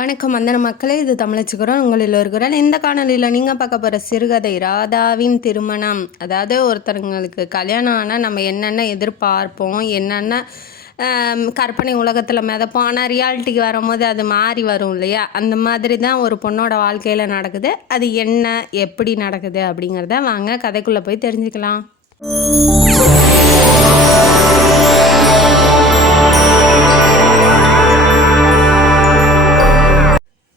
வணக்கம் வந்தன மக்களே, இது தமிழச்சிக்குறோம் உங்களில் ஒரு குரல். இந்த காணொலியில் நீங்கள் பார்க்க போகிற சிறுகதை ராதாவின் திருமணம். அதாவது ஒருத்தருங்களுக்கு கல்யாணம் ஆனால் நம்ம என்னென்ன எதிர்பார்ப்போம், என்னென்ன கற்பனை உலகத்தில் மிதப்போம், ஆனால் ரியாலிட்டிக்கு வரும்போது அது மாறி வரும் இல்லையா? அந்த மாதிரி தான் ஒரு பொண்ணோட வாழ்க்கையில் நடக்குது. அது என்ன, எப்படி நடக்குது அப்படிங்கிறத வாங்க கதைக்குள்ளே போய் தெரிஞ்சுக்கலாம்.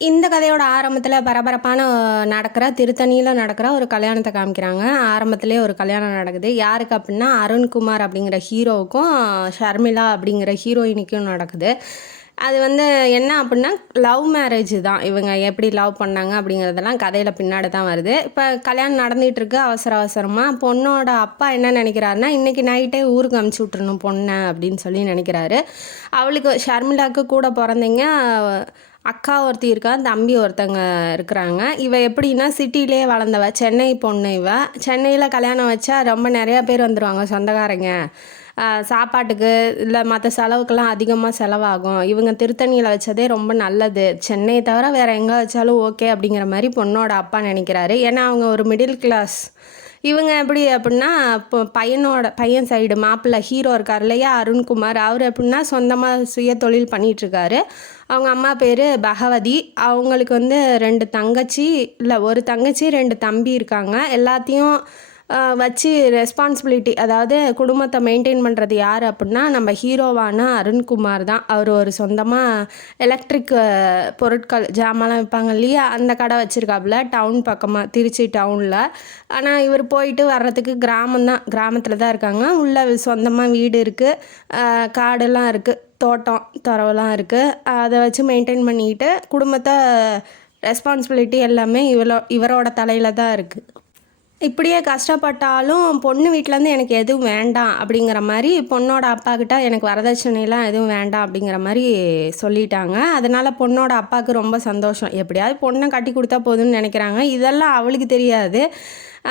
இந்த கதையோட ஆரம்பத்தில் பரபரப்பான திருத்தணியில் நடக்கிற ஒரு கல்யாணத்தை காமிக்கிறாங்க. ஆரம்பத்திலே ஒரு கல்யாணம் நடக்குது. யாருக்கு அப்படின்னா அருண்குமார் அப்படிங்கிற ஹீரோவுக்கும் ஷர்மிளா அப்படிங்கிற ஹீரோயினிக்கும் நடக்குது. அது என்ன அப்படின்னா லவ் மேரேஜ் தான். இவங்க எப்படி லவ் பண்ணாங்க அப்படிங்கிறதெல்லாம் கதையில் பின்னாடி தான் வருது. இப்போ கல்யாணம் நடந்துகிட்ருக்கு. அவசரமாக பொண்ணோட அப்பா என்ன நினைக்கிறாருன்னா, இன்றைக்கி நைட்டே ஊருக்கு அமுச்சு விட்றணும் பொண்ணை அப்படின்னு சொல்லி நினைக்கிறாரு. அவளுக்கு ஷர்மிளாவுக்கு கூட பிறந்தீங்க அக்கா ஒருத்தி இருக்கா, தம்பி ஒருத்தங்க இருக்கிறாங்க. இவ எப்படின்னா சிட்டிலே வளர்ந்தவ, சென்னை பொண்ணு. இவ சென்னையில் கல்யாணம் வச்சா ரொம்ப நிறையா பேர் வந்துடுவாங்க சொந்தக்காரங்க. சாப்பாட்டுக்கு இல்லை மற்ற செலவுக்கெல்லாம் அதிகமாக செலவாகும். இவங்க திருத்தணியில் வச்சதே ரொம்ப நல்லது, சென்னையை தவிர வேறு எங்கே வச்சாலும் ஓகே அப்படிங்கிற மாதிரி பொண்ணோட அப்பா நினைக்கிறாரு. ஏன்னா அவங்க ஒரு மிடில் கிளாஸ். இவங்க எப்படி அப்படின்னா இப்போ பையன் சைடு மாப்பிள்ளை ஹீரோ இருக்கார் இல்லையா, அருண்குமார். அவர் எப்படின்னா சொந்தமாக சுய தொழில் பண்ணிகிட்ருக்காரு. அவங்க அம்மா பேர் பகவதி. அவங்களுக்கு 2 தங்கச்சி, இல்லை ஒரு தங்கச்சி 2 தம்பி இருக்காங்க. எல்லாத்தையும் வச்சு ரெஸ்பான்சிபிலிட்டி, அதாவது குடும்பத்தை மெயின்டைன் பண்ணுறது யார் அப்படின்னா நம்ம ஹீரோவான அருண்குமார் தான். அவர் ஒரு சொந்தமாக எலக்ட்ரிக் பொருட்கள் ஜாமான்லாம் விற்பாங்க இல்லையா, அந்த கடை வச்சுருக்காப்புல டவுன் பக்கமாக, திருச்சி டவுனில். ஆனால் இவர் போயிட்டு வர்றதுக்கு கிராமத்தில் தான் இருக்காங்க. உள்ள சொந்தமாக வீடு இருக்குது, காடெல்லாம் இருக்குது, தோட்டம் துறவெல்லாம் இருக்குது. அதை வச்சு மெயின்டைன் பண்ணிக்கிட்டு குடும்பத்தை ரெஸ்பான்சிபிலிட்டி எல்லாமே இவரோட தலையில் தான் இருக்குது. இப்படியே கஷ்டப்பட்டாலும் பொண்ணு வீட்டிலேருந்து எனக்கு எதுவும் வேண்டாம் அப்படிங்கிற மாதிரி பொண்ணோட அப்பாக்கிட்ட எனக்கு வரதட்சணைலாம் எதுவும் வேண்டாம் அப்படிங்கிற மாதிரி சொல்லிட்டாங்க. அதனால் பொண்ணோட அப்பாவுக்கு ரொம்ப சந்தோஷம். எப்படியாவது பொண்ணை கட்டி கொடுத்தா போதும்னு நினைக்கிறாங்க. இதெல்லாம் அவளுக்கு தெரியாது.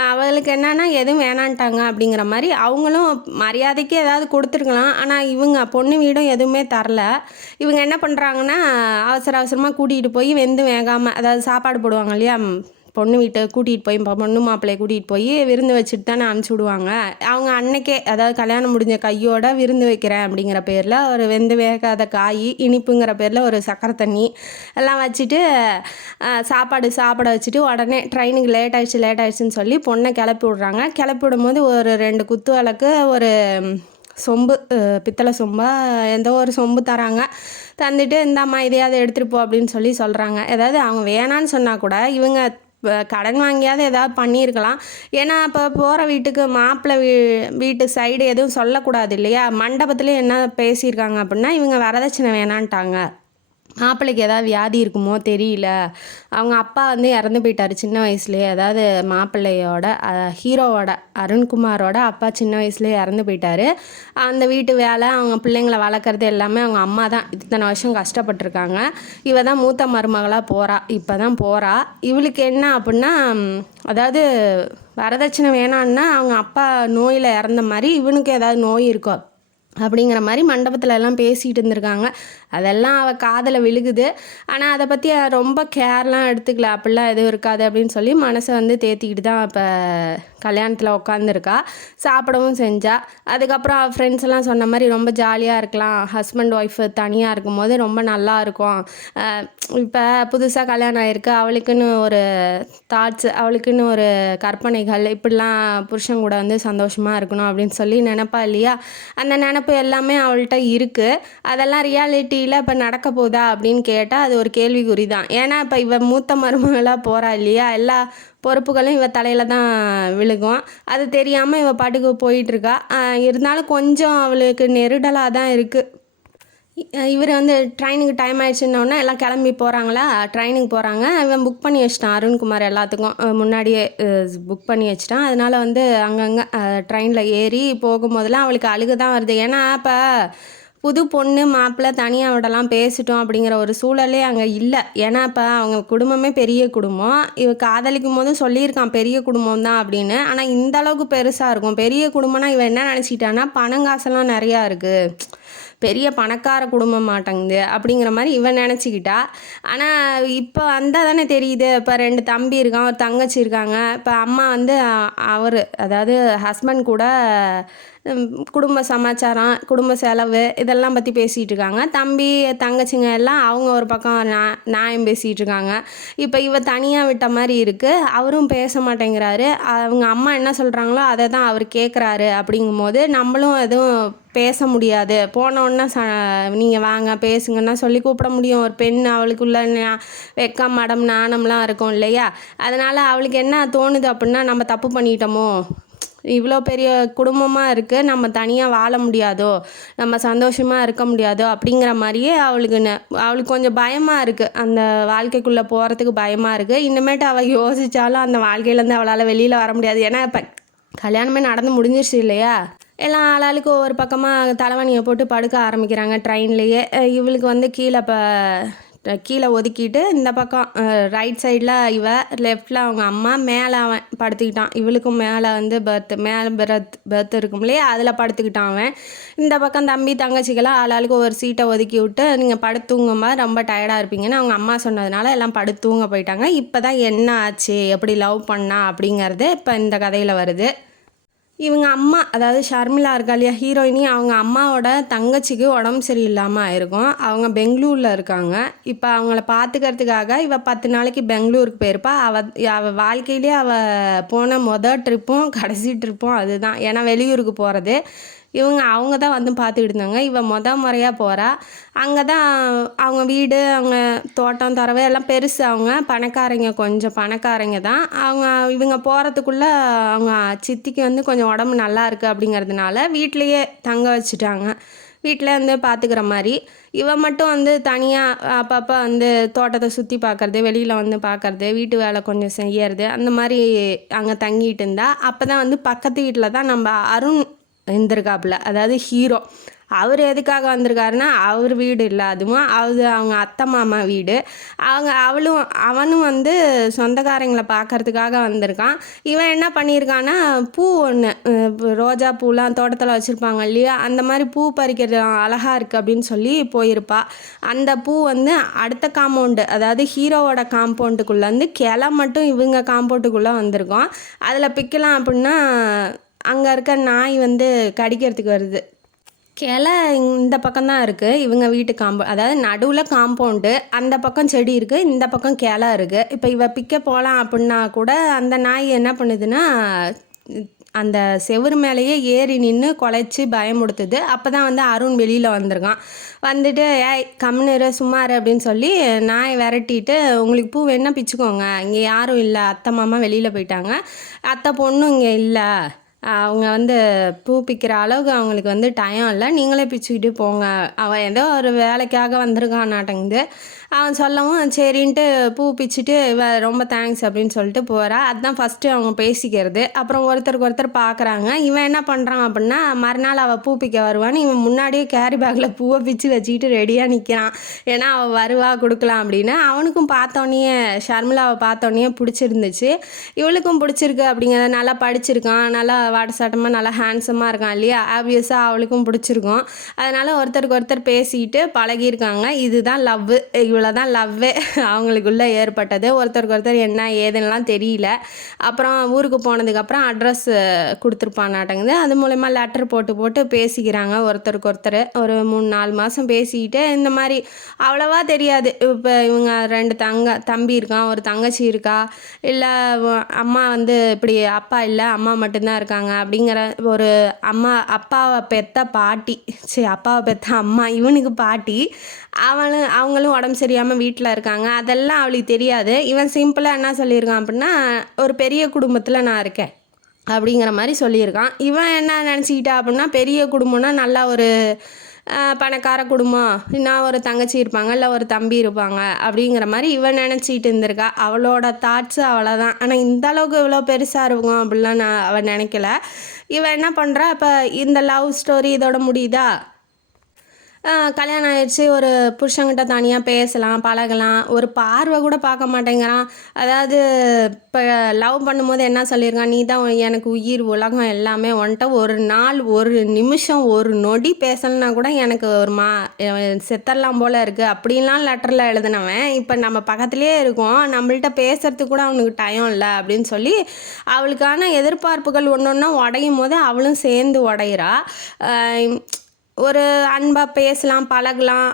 அவளுக்கு என்னென்னா எதுவும் வேணான்ட்டாங்க அப்படிங்கிற மாதிரி. அவங்களும் மரியாதைக்கு ஏதாவது கொடுத்துருக்கலாம், ஆனால் இவங்க பொண்ணு வீடும் எதுவுமே தரல. இவங்க என்ன பண்ணுறாங்கன்னா அவசரமாக கூட்டிகிட்டு போய் வெந்து வேகாமல், அதாவது சாப்பாடு போடுவாங்க இல்லையா, பொண்ணு வீட்டை கூட்டிகிட்டு போய் பொண்ணு மாப்பிள்ளையை கூட்டிகிட்டு போய் விருந்து வச்சுட்டு தானே அனுப்பிச்சி விடுவாங்க. அவங்க அன்னைக்கே, அதாவது கல்யாணம் முடிஞ்ச கையோட விருந்து வைக்கிறேன் அப்படிங்கிற பேரில் ஒரு வெந்து வேகாத காய், இனிப்புங்கிற பேரில் ஒரு சக்கரை தண்ணி எல்லாம் வச்சுட்டு சாப்பாட வச்சுட்டு உடனே ட்ரெயினுக்கு லேட் ஆயிடுச்சுன்னு சொல்லி பொண்ணை கிளப்பி விட்றாங்க. கிளப்பி விடும்போது ஒரு 2 குத்து விளக்கு, ஒரு சொம்பு, பித்தளை சொம்பா எந்த ஒரு சொம்பு தராங்க. தந்துட்டு இந்தாம்மா இதையாவது எடுத்துகிட்டு போ அப்படின்னு சொல்கிறாங்க. அதாவது அவங்க வேணான்னு சொன்னால் கூட இவங்க கடன் வாங்கியாவது ஏதாவது பண்ணியிருக்கலாம். ஏன்னா இப்போ போகிற வீட்டுக்கு மாப்பிள்ளை வீட்டு சைடு எதுவும் சொல்லக்கூடாது இல்லையா. மண்டபத்தில் என்ன பேசியிருக்காங்க அப்படின்னா, இவங்க வரதட்சணை வேணான்ட்டாங்க. மாப்பிள்ளைக்கு ஏதாவது வியாதி இருக்குமோ தெரியல. அவங்க அப்பா இறந்து போயிட்டார் சின்ன வயசுலேயே. அதாவது மாப்பிள்ளையோட ஹீரோவோட அருண்குமாரோட அப்பா சின்ன வயசுலேயே இறந்து போயிட்டார். அந்த வீட்டு வேலை, அவங்க பிள்ளைங்களை வளர்க்குறது எல்லாமே அவங்க அம்மா தான் இத்தனை வருஷம் கஷ்டப்பட்டுருக்காங்க. இவ தான் மூத்த மருமகளாக இப்போ தான் போகிறா. இவளுக்கு என்ன அப்படின்னா, அதாவது வரதட்சணை வேணான்னா அவங்க அப்பா நோயில் இறந்த மாதிரி இவனுக்கு ஏதாவது நோய் இருக்கும் அப்படிங்கிற மாதிரி மண்டபத்தில் எல்லாம் பேசிகிட்டு இருந்திருக்காங்க. அதெல்லாம் அவள் காதில் விழுகுது. ஆனால் அதை பற்றி ரொம்ப கேர்லாம் எடுத்துக்கல. அப்படிலாம் எதுவும் இருக்காது அப்படின்னு சொல்லி மனசை தேற்றிக்கிட்டு தான் இப்போ கல்யாணத்தில் உட்காந்துருக்கா. சாப்பிடவும் செஞ்சா. அதுக்கப்புறம் அவள் ஃப்ரெண்ட்ஸ் எல்லாம் சொன்ன மாதிரி ரொம்ப ஜாலியாக இருக்கலாம், ஹஸ்பண்ட் ஒய்ஃபு தனியாக இருக்கும்போது ரொம்ப நல்லா இருக்கும். இப்போ புதுசாக கல்யாணம் ஆகிருக்கு, அவளுக்குன்னு ஒரு தாட்ஸ், அவளுக்குன்னு ஒரு கற்பனைகள், இப்படிலாம் புருஷன் கூட சந்தோஷமாக இருக்கணும் அப்படின்னு சொல்லி நினைப்பா இல்லையா. அந்த நினப்பு எல்லாமே அவள்கிட்ட இருக்குது. அதெல்லாம் ரியாலிட்டியில் இப்போ நடக்க போதா அப்படின்னு கேட்டால் அது ஒரு கேள்விக்குறி தான். ஏன்னா இப்போ இவ மூத்த மருமகளாக போகிறா இல்லையா, எல்லா பொறுப்புகளும் இவ தலையில் தான் விழுகும். அது தெரியாமல் இவ பாட்டுக்கு போயிட்டுருக்கா. இருந்தாலும் கொஞ்சம் அவளுக்கு நெருடலாக தான் இருக்குது. இவர் ட்ரெயினுக்கு டைம் ஆயிடுச்சுன்னொன்னே எல்லாம் கிளம்பி போகிறாங்களா, ட்ரெயினுக்கு போகிறாங்க. இவன் புக் பண்ணி வச்சிட்டான் அருண்குமார், எல்லாத்துக்கும் முன்னாடியே புக் பண்ணி வச்சிட்டான். அதனால் அங்கங்கே ட்ரெயினில் ஏறி போகும்போதெல்லாம் அவளுக்கு அழுக தான் வருது. ஏன்னா இப்போ புது பொண்ணு மாப்பிள்ளை தனியாக விடலாம் பேசிட்டோம் அப்படிங்கிற ஒரு சூழலே அங்கே இல்லை. ஏன்னா இப்போ அவங்க குடும்பமே பெரிய குடும்பம். இவ காதலிக்கும் போதும் சொல்லியிருக்கான் பெரிய குடும்பம் தான் அப்படின்னு. ஆனால் இந்த அளவுக்கு பெருசாக இருக்கும் பெரிய குடும்பம்னா இவன் என்ன நினச்சிட்டான்னா பணங்காசெல்லாம் நிறையா இருக்குது, பெரிய பணக்கார குடும்பம் மாட்டேங்குது அப்படிங்கிற மாதிரி இவன் நினச்சிக்கிட்டா. ஆனால் இப்போ வந்தால் தானே தெரியுது. இப்போ 2 தம்பி இருக்கான், ஒரு தங்கச்சி இருக்காங்க. இப்போ அம்மா வந்து அவர் அதாவது ஹஸ்பண்ட் கூட குடும்ப சமாச்சாரம், குடும்ப செலவு இதெல்லாம் பற்றி பேசிகிட்டு இருக்காங்க. தம்பி தங்கச்சிங்க எல்லாம் அவங்க ஒரு பக்கம் நியாயம் பேசிகிட்டு இருக்காங்க. இப்போ இவ தனியாக விட்ட மாதிரி இருக்குது. அவரும் பேச மாட்டேங்கிறாரு. அவங்க அம்மா என்ன சொல்கிறாங்களோ அதை தான் அவர் கேட்குறாரு. அப்படிங்கும்போது நம்மளும் எதுவும் பேச முடியாது. போனோடனே நீங்கள் வாங்க பேசுங்கன்னா சொல்லி கூப்பிட முடியும். ஒரு பெண் அவளுக்குள்ள வெக்கம் மடம் நாணம்லாம் இருக்கும் இல்லையா? அதனால் அவளுக்கு என்ன தோணுது அப்படின்னா, நம்ம தப்பு பண்ணிட்டோமோ, இவ்வளோ பெரிய குடும்பமாக இருக்குது, நம்ம தனியாக வாழ முடியாதோ, நம்ம சந்தோஷமாக இருக்க முடியாதோ அப்படிங்கிற மாதிரியே அவளுக்கு கொஞ்சம் பயமாக இருக்குது. அந்த வாழ்க்கைக்குள்ளே போகிறதுக்கு பயமாக இருக்குது. இனிமேட்டு அவள் யோசித்தாலும் அந்த வாழ்க்கையிலேருந்து அவளால் வெளியில் வர முடியாது. ஏன்னா இப்போ கல்யாணமே நடந்து முடிஞ்சிருச்சு இல்லையா? எல்லாம் ஆளாளுக்கு ஒவ்வொரு பக்கமாக தலைவணியை போட்டு படுக்க ஆரம்பிக்கிறாங்க ட்ரெயின்லேயே. இவளுக்கு வந்து கீழே ஒதுக்கிட்டு இந்த பக்கம் ரைட் சைடில் இவ, லெஃப்டில் அவங்க அம்மா, மேலே அவன் படுத்துக்கிட்டான். இவளுக்கும் மேலே வந்து மேலே பெர்த் இருக்கும் இல்லையா, அதில் படுத்துக்கிட்டான் அவன். இந்த பக்கம் தம்பி தங்கச்சிக்கெல்லாம் ஆளாளுக்கு ஒரு சீட்டை ஒதுக்கி விட்டு நீங்கள் படுத்தூங்கும்பா, ரொம்ப டயர்டாக இருப்பீங்கன்னு அவங்க அம்மா சொன்னதுனால எல்லாம் படுத்தூங்க போயிட்டாங்க. இப்போ தான் என்ன ஆச்சு, எப்படி லவ் பண்ணா அப்படிங்கிறது இப்போ இந்த கதையில் வருது. இவங்க அம்மா அதாவது ஷர்மிளா இருக்கா இல்லையா ஹீரோயினி, அவங்க அம்மாவோட தங்கச்சிக்கு உடம்பு சரியில்லாமல் ஆயிருக்கும். அவங்க பெங்களூரில் இருக்காங்க. இப்போ அவங்கள பார்த்துக்கிறதுக்காக இவ 10 நாளைக்கு பெங்களூருக்கு போயிருப்பா. அவள் வாழ்க்கையிலே அவள் போன ட்ரிப்பும் கடைசி ட்ரிப்பும் அதுதான். ஏன்னா வெளியூருக்கு போகிறது. அவங்க தான் வந்து பார்த்துக்கிட்டு இருந்தாங்க. இவள் முறையாக போகிறா. அங்கே தான் அவங்க வீடு, அவங்க தோட்டம் தரவை எல்லாம் பெருசு. அவங்க பணக்காரங்க, கொஞ்சம் பணக்காரங்க தான் இவங்க போகிறதுக்குள்ளே அவங்க சித்திக்கு வந்து கொஞ்சம் உடம்பு நல்லா இருக்குது அப்படிங்கிறதுனால வீட்லேயே தங்க வச்சுட்டாங்க. வீட்டில் வந்து பார்த்துக்கிற மாதிரி. இவன் மட்டும் வந்து தனியாக அப்பப்போ வந்து தோட்டத்தை சுற்றி பார்க்குறது, வெளியில் வந்து பார்க்குறது, வீட்டு வேலை கொஞ்சம் செய்யறது, அந்த மாதிரி அங்கே தங்கிட்டு இருந்தா. அப்போ தான் வந்து பக்கத்து வீட்டில் தான் நம்ம அருண் இருந்திருக்காப்புல, அதாவது ஹீரோ. அவர் எதுக்காக வந்திருக்காருன்னா, அவர் வீடு இல்லை, அதுவும் அவங்க அத்தை மாமா வீடு. அவனும் வந்து சொந்தக்காரங்களை பார்க்கறதுக்காக வந்திருக்கான். இவன் என்ன பண்ணியிருக்கான்னா, பூ ஒன்று, ரோஜா பூலாம் தோட்டத்தில் வச்சுருப்பாங்க இல்லையா, அந்த மாதிரி பூ பறிக்கிறது அழகாக இருக்குது அப்படின்னு சொல்லி போயிருப்பா. அந்த பூ வந்து அடுத்த காம்பவுண்டு, அதாவது ஹீரோவோட காம்பவுண்டுக்குள்ளேருந்து கிளை மட்டும் இவங்க காம்பவுண்டுக்குள்ளே வந்திருக்கோம். அதில் பிக்கலாம் அப்படின்னா அங்கே இருக்க நாய் வந்து கடிக்கிறதுக்கு வருது. கிளை இந்த பக்கம்தான் இருக்குது இவங்க வீட்டு அதாவது நடுவில் காம்பவுண்டு, அந்த பக்கம் செடி இருக்குது, இந்த பக்கம் கிளை இருக்குது. இப்போ இவ பிக்க போகலாம் அப்படின்னா கூட அந்த நாய் என்ன பண்ணுதுன்னா, அந்த செவுறு மேலேயே ஏறி நின்று குலைச்சி பயமுடுத்துது. அப்போ தான் வந்து அருண் வெளியில் வந்திருக்கான். வந்துட்டு கம்முனு சும்மாரு அப்படின்னு சொல்லி நாயை விரட்டிட்டு, உங்களுக்கு பூ வேணா பிச்சுக்கோங்க, இங்கே யாரும் இல்லை, அத்தை மாமா வெளியில் போயிட்டாங்க, அத்தை பொண்ணும் இங்கே இல்லை, அவங்க வந்து பூ பிக்கிற அளவுக்கு அவங்களுக்கு வந்து டைம் இல்லை, நீங்களே பிச்சுக்கிட்டு போங்க. அவன் ஏதோ ஒரு வேலைக்காக வந்திருக்கான் நாட்டங்குது. அவன் சொல்லவும் சரின்ட்டு பூ பிச்சுட்டு ரொம்ப தேங்க்ஸ் அப்படின்னு சொல்லிட்டு போகிறா. அதுதான் ஃபஸ்ட்டு அவங்க பேசிக்கிறது. அப்புறம் ஒருத்தருக்கு ஒருத்தர் பார்க்குறாங்க. இவன் என்ன பண்ணுறான் அப்படின்னா, மறுநாள் அவள் பூ பிக்க வருவான்னு இவன் முன்னாடியே கேரி பேக்கில் பூவை பிச்சு வச்சுக்கிட்டு ரெடியாக நிற்கிறான். ஏன்னா அவள் வருவா கொடுக்கலாம் அப்படின்னு. அவனுக்கும் பார்த்தோன்னே, ஷர்மிளாவை பார்த்தோன்னே பிடிச்சிருந்துச்சு. இவளுக்கும் பிடிச்சிருக்கு அப்படிங்கிறத, நல்லா படிச்சிருக்கான், நல்லா வாட்டசாட்டமாக நல்லா ஹேண்ட்ஸமாக இருக்கான் இல்லையா, ஆப்வியஸாக அவளுக்கும் பிடிச்சிருக்கும். அதனால் ஒருத்தருக்கு ஒருத்தர் பேசிக்கிட்டு பழகியிருக்காங்க. இதுதான் லவ்வு. இவ்வளோதான் லவ்வே அவங்களுக்குள்ளே ஏற்பட்டது. ஒருத்தருக்கு ஒருத்தர் என்ன ஏதுன்னெலாம் தெரியல. அப்புறம் ஊருக்கு போனதுக்கப்புறம் அட்ரஸ் கொடுத்துருப்பானாட்டங்குது. அது மூலயமா லெட்டர் போட்டு பேசிக்கிறாங்க ஒருத்தருக்கு ஒருத்தர். ஒரு 3-4 மாதம் பேசிக்கிட்டு இந்த மாதிரி அவ்வளோவா தெரியாது. இப்போ இவங்க 2 தம்பி இருக்கான், ஒரு தங்கச்சி இருக்கா, இல்லை அம்மா வந்து இப்படி அப்பா இல்லை அம்மா மட்டும்தான் இருக்காங்க அப்படிங்கிற ஒரு அப்பாவை பெற்ற பாட்டி, அப்பாவை பெற்ற அம்மா, இவனுக்கு பாட்டி, அவங்களும் உடம்பு சரியாமல் வீட்டில் இருக்காங்க. அதெல்லாம் அவளுக்கு தெரியாது. இவன் சிம்பிளாக என்ன சொல்லியிருக்கான் அப்படின்னா, ஒரு பெரிய குடும்பத்தில் நான் இருக்கேன் அப்படிங்கிற மாதிரி சொல்லியிருக்கான். இவன் என்ன நினச்சிக்கிட்டா அப்படின்னா, பெரிய குடும்பம்னா நல்லா ஒரு பணக்கார குடும்பம், இன்னும் ஒரு தங்கச்சி இருப்பாங்க, இல்லை ஒரு தம்பி இருப்பாங்க அப்படிங்கிற மாதிரி இவன் நினச்சிக்கிட்டு இருந்திருக்கா. அவளோட தாட்ஸு அவ்வளோதான். ஆனால் இந்த அளவுக்கு இவ்வளோ பெருசாக இருக்கும் அப்படிலாம் அவன் நினைக்கல. இவன் என்ன பண்ணுறா, இப்போ இந்த லவ் ஸ்டோரி இதோட முடியுதா, கல்யாணம் ஆயிடுச்சு, ஒரு புருஷன்கிட்ட தனியாக பேசலாம், பழகலாம், ஒரு பார்வை கூட பார்க்க மாட்டேங்கிறான். அதாவது இப்போ லவ் பண்ணும்போது என்ன சொல்லியிருக்கான், நீ தான் எனக்கு உயிர், உலகம் எல்லாமே. உன்கிட்ட ஒரு நாள், ஒரு நிமிஷம், ஒரு நொடி பேசலைன்னா கூட எனக்கு ஒரு செத்தரலாம் போல் இருக்குது அப்படின்லாம் லெட்டரில் எழுதினவன், இப்போ நம்ம பக்கத்துலேயே இருக்கோம், நம்மள்கிட்ட பேசுறதுக்கு கூட அவனுக்கு டைம் இல்லை அப்படின்னு சொல்லி அவளுக்கான எதிர்பார்ப்புகள் ஒன்று ஒன்றா உடையும் போது அவளும் சேர்ந்து உடையிறா. ஒரு அன்பாக பேசலாம், பழகலாம்,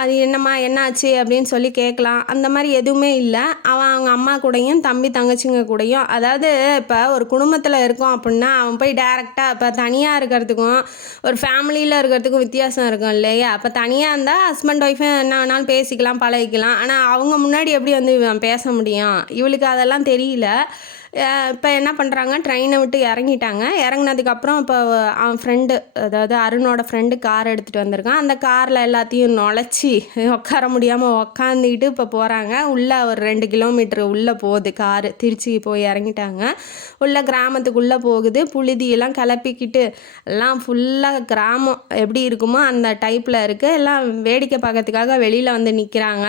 அது என்னம்மா என்னாச்சு அப்படின்னு சொல்லி கேட்கலாம், அந்த மாதிரி எதுவுமே இல்லை. அவங்க அம்மா கூடயும் தம்பி தங்கச்சிங்க கூடயும், அதாவது இப்போ ஒரு குடும்பத்தில் இருக்கோம் அப்படின்னா அவன் போய் டேரெக்டாக இப்போ தனியாக இருக்கிறதுக்கும் ஒரு ஃபேமிலியில் இருக்கிறதுக்கும் வித்தியாசம் இருக்கும் இல்லையா? அப்போ தனியாக இருந்தால் ஹஸ்பண்ட் ஒய்ஃபு என்ன வேணாலும் பேசிக்கலாம், பழகிக்கலாம். ஆனால் அவங்க முன்னாடி எப்படி வந்து இவன் பேச முடியும்? இவளுக்கு அதெல்லாம் தெரியல. இப்போ என்ன பண்ணுறாங்க, ட்ரெயினை விட்டு இறங்கிட்டாங்க. இறங்கினதுக்கப்புறம் இப்போ அவன் ஃப்ரெண்டு, அதாவது அருணோட ஃப்ரெண்டு கார் எடுத்துகிட்டு வந்திருக்கான். அந்த காரில் எல்லாத்தையும் நுழைச்சி உட்கார முடியாமல் உக்காந்துக்கிட்டு இப்போ போகிறாங்க. உள்ளே ஒரு 2 கிலோமீட்ரு உள்ளே போகுது காரு. திருச்சி போய் இறங்கிட்டாங்க. உள்ள கிராமத்துக்குள்ளே போகுது. புழுதியெல்லாம் கிளப்பிக்கிட்டு எல்லாம் ஃபுல்லாக கிராமம் எப்படி இருக்குமோ அந்த டைப்பில் இருக்குது. எல்லாம் வேடிக்கை பார்க்கறதுக்காக வெளியில் வந்து நிற்கிறாங்க.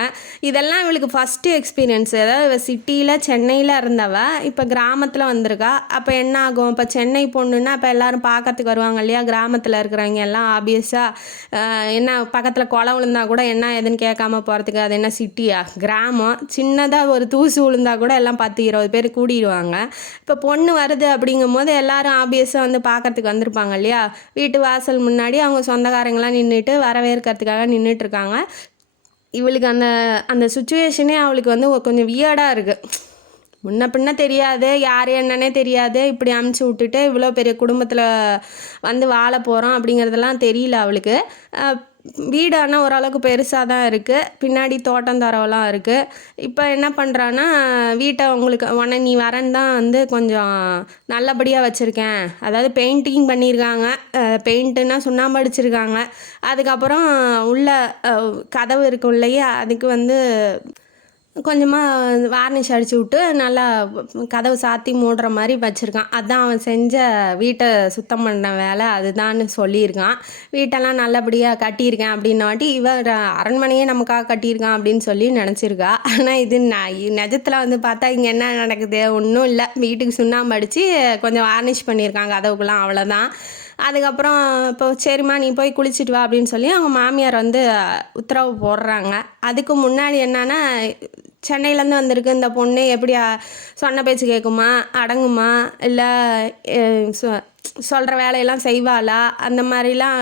இதெல்லாம் இவளுக்கு ஃபஸ்ட்டு எக்ஸ்பீரியன்ஸு. அதாவது சிட்டியில் சென்னையில் இருந்தவ இப்போ கிராமத்தில் வந்திருக்கா. அப்போ என்ன ஆகும், இப்போ சென்னை பொண்ணுன்னா இப்போ எல்லோரும் பார்க்கறதுக்கு வருவாங்க இல்லையா? கிராமத்தில் இருக்கிறவங்க எல்லாம் ஆப்வியஸாக என்ன பக்கத்தில் கொலை விழுந்தா கூட என்ன எதுன்னு கேட்காம போகிறதுக்கு, அது என்ன சிட்டியா? கிராமம். சின்னதாக ஒரு தூசு விழுந்தா கூட எல்லாம் 10-20 பேர் கூடிடுவாங்க. இப்போ பொண்ணு வருது அப்படிங்கும் போது எல்லோரும் ஆப்வியஸாக வந்து பார்க்கறதுக்கு வந்திருப்பாங்க இல்லையா? வீட்டு வாசல் முன்னாடி அவங்க சொந்தக்காரங்களாம் நின்றுட்டு வரவேற்கிறதுக்காக நின்றுட்டுருக்காங்க. இவளுக்கு அந்த அந்த சுச்சுவேஷனே அவளுக்கு வந்து கொஞ்சம் வியர்டாக இருக்குது. முன்ன பின்ன தெரியாது, யார் என்னன்னே தெரியாது, இப்படி அமுச்சு விட்டுட்டு இவ்வளோ பெரிய குடும்பத்தில் வந்து வாழ போகிறோம் அப்படிங்கிறதெல்லாம் தெரியல அவளுக்கு. வீடு ஆனால் ஓரளவுக்கு பெருசாக தான் இருக்குது, பின்னாடி தோட்டம் தரவெல்லாம் இருக்குது. இப்போ என்ன பண்ணுறான்னா, வீட்டை உங்களுக்கு நீ வரேன்னு தான் வந்து கொஞ்சம் நல்லபடியாக வச்சுருக்கேன். அதாவது பெயிண்டிங் பண்ணியிருக்காங்க, பெயிண்ட்டுன்னா சுண்ணாம்பு அடிச்சிருக்காங்க. அதுக்கப்புறம் உள்ள கதவு இருக்கும் இல்லையா, அதுக்கு வந்து கொஞ்சமாக வார்னிஷ் அடித்து விட்டு நல்லா கதவு சாத்தி மூடுற மாதிரி வச்சுருக்கான். அதுதான் அவன் செஞ்ச வீட்டை சுத்தம் பண்ண வேலை, அதுதான்னு சொல்லியிருக்கான். வீட்டெல்லாம் நல்லபடியாக கட்டியிருக்கேன் அப்படின்னாட்டி இவன் அரண்மனையே நமக்காக கட்டியிருக்கான் அப்படின்னு சொல்லி நினச்சிருக்கா. ஆனால் இது நிஜத்தில் வந்து பார்த்தா இங்கே என்ன நடக்குது, ஒன்றும் இல்லை. வீட்டுக்கு சுண்ணாம்பு அடித்து கொஞ்சம் வார்னிஷ் பண்ணியிருக்காங்க கதவுக்குலாம், அவ்வளோதான். அதுக்கப்புறம் இப்போ சரிம்மா நீ போய் குளிச்சுட்டு வா அப்படின்னு சொல்லி அவங்க மாமியார் வந்து உத்தரவு போடுறாங்க. அதுக்கு முன்னாடி என்னன்னா, சென்னையிலேருந்து வந்திருக்கு இந்த பொண்ணு, எப்படி சொன்ன பேச்சு கேட்குமா, அடங்குமா, இல்லை சொல்கிற வேலையெல்லாம் செய்வாளா, அந்த மாதிரிலாம்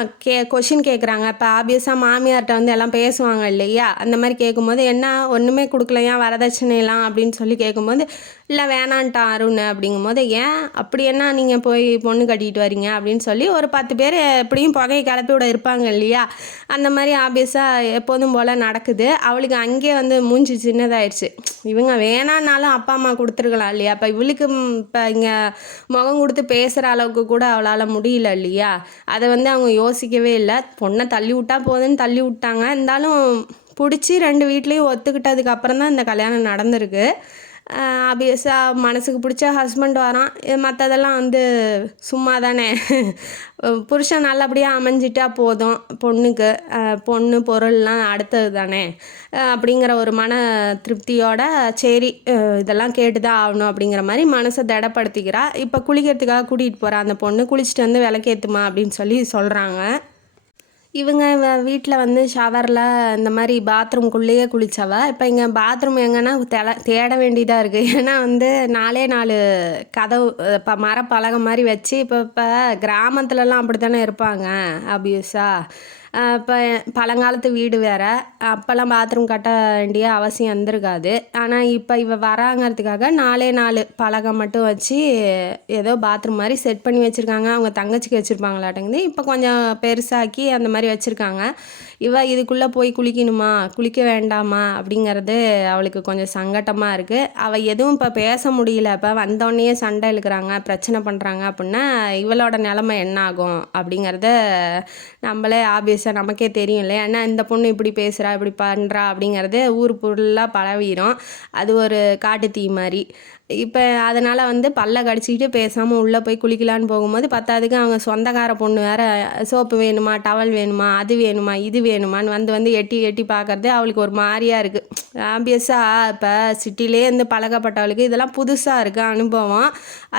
கொஷின் கேட்குறாங்க. இப்போ ஆப்வியஸாக மாமியார்கிட்ட வந்து எல்லாம் பேசுவாங்க இல்லையா? அந்த மாதிரி கேட்கும்போது என்ன ஒன்றுமே கொடுக்கலையா வரதட்சணையெல்லாம் அப்படின்னு சொல்லி கேட்கும்போது, இல்லை வேணான்ட்டான் அருண் அப்படிங்கும்போது, ஏன் அப்படி என்ன நீங்கள் போய் பொண்ணு கட்டிக்கிட்டு வரீங்க அப்படின்னு சொல்லி ஒரு 10 பேர் எப்படியும் புகையை கிளப்பி விட இருப்பாங்க இல்லையா? அந்த மாதிரி ஆப்வியஸாக எப்போதும் போல் நடக்குது. அவளுக்கு அங்கேயே வந்து மூஞ்சி சின்னதாயிடுச்சு. இவங்க வேணான்னாலும் அப்பா அம்மா கொடுத்துருக்கலாம் இல்லையா? இப்போ இவளுக்கு இப்போ இங்கே முகம் கொடுத்து பேசுகிற அளவுக்கு கூட அவளால் முடியல இல்லையா? அதை வந்து அவங்க யோசிக்கவே இல்லை. பொண்ணை தள்ளி விட்டா போதுன்னு தள்ளி விட்டாங்க. இருந்தாலும் பிடிச்சி 2 வீட்லேயும் ஒத்துக்கிட்டதுக்கு அப்புறம் தான் இந்த கல்யாணம் நடந்திருக்கு. ஆப்வியஸாக மனசுக்கு பிடிச்ச ஹஸ்பண்ட் வரான், மற்றதெல்லாம் வந்து சும்மா தானே. புருஷன் நல்லபடியாக அமைஞ்சிட்டா போதும் பொண்ணுக்கு, பொண்ணு பொருள்லாம் அடுத்தது தானே அப்படிங்கிற ஒரு மன திருப்தியோட சரி இதெல்லாம் கேட்டு தான் ஆகணும் அப்படிங்கிற மாதிரி மனசை திடப்படுத்திக்கிறா. இப்போ குளிக்கிறதுக்காக கூட்டிகிட்டு போகிறா அந்த பொண்ணு. குளிச்சுட்டு வந்து விளக்கேற்றுமா அப்படின்னு சொல்லி சொல்கிறாங்க. இவங்க வீட்டில் வந்து ஷவரில் இந்த மாதிரி பாத்ரூம்குள்ளேயே குளித்தவ இப்போ இங்கே பாத்ரூம் எங்கன்னா தேட வேண்டியதாக இருக்குது. ஏன்னா வந்து 4 கதவு இப்போ மரப்பலகை மாதிரி வச்சு இப்போ கிராமத்துலலாம் அப்படி தானே இருப்பாங்க ஆப்வியஸாக. இப்போ பழங்காலத்து வீடு வேறு, அப்போல்லாம் பாத்ரூம் கட்ட வேண்டிய அவசியம் வந்திருக்காது. ஆனால் இப்போ இவ வராங்கிறதுக்காக 4 பலகை மட்டும் வச்சு ஏதோ பாத்ரூம் மாதிரி செட் பண்ணி வச்சுருக்காங்க. அவங்க தங்கச்சிக்கு வச்சுருப்பாங்களாட்டங்குது, இப்போ கொஞ்சம் பெருசாக்கி அந்த மாதிரி வச்சுருக்காங்க. இவ இதுக்குள்ளே போய் குளிக்கணுமா, குளிக்க வேண்டாமா அப்படிங்கிறது அவளுக்கு கொஞ்சம் சங்கட்டமாக இருக்குது. அவள் எதுவும் இப்போ பேச முடியல. இப்போ வந்தோடனே சண்டை இழுக்கிறாங்க, பிரச்சனை பண்ணுறாங்க அப்படின்னா இவளோட நிலமை என்ன ஆகும் அப்படிங்கிறத நம்மளே ஆப்வியஸாக நமக்கே தெரியும் இல்லையா? ஏன்னா இந்த பொண்ணு இப்படி பேசுகிறா, இப்படி பண்ணுறா அப்படிங்கிறது ஊர் ஃபுல்லாக பரவிடும். அது ஒரு காட்டு தீ மாதிரி. இப்போ அதனால் வந்து பல்ல கடிச்சிக்கிட்டு பேசாமல் உள்ளே போய் குளிக்கலான்னு போகும்போது பத்தாவதுக்கு அவங்க சொந்தக்கார பொண்ணு வேறு சோப்பு வேணுமா, டவல் வேணுமா, அது வேணுமா, இது வேணுமான்னு வந்து எட்டி எட்டி பார்க்கறது அவளுக்கு ஒரு மாதிரியாக இருக்குது. ஆம்பியஸாக இப்போ சிட்டிலே இருந்து பழக்கப்பட்டவளுக்கு இதெல்லாம் புதுசாக இருக்குது அனுபவம்.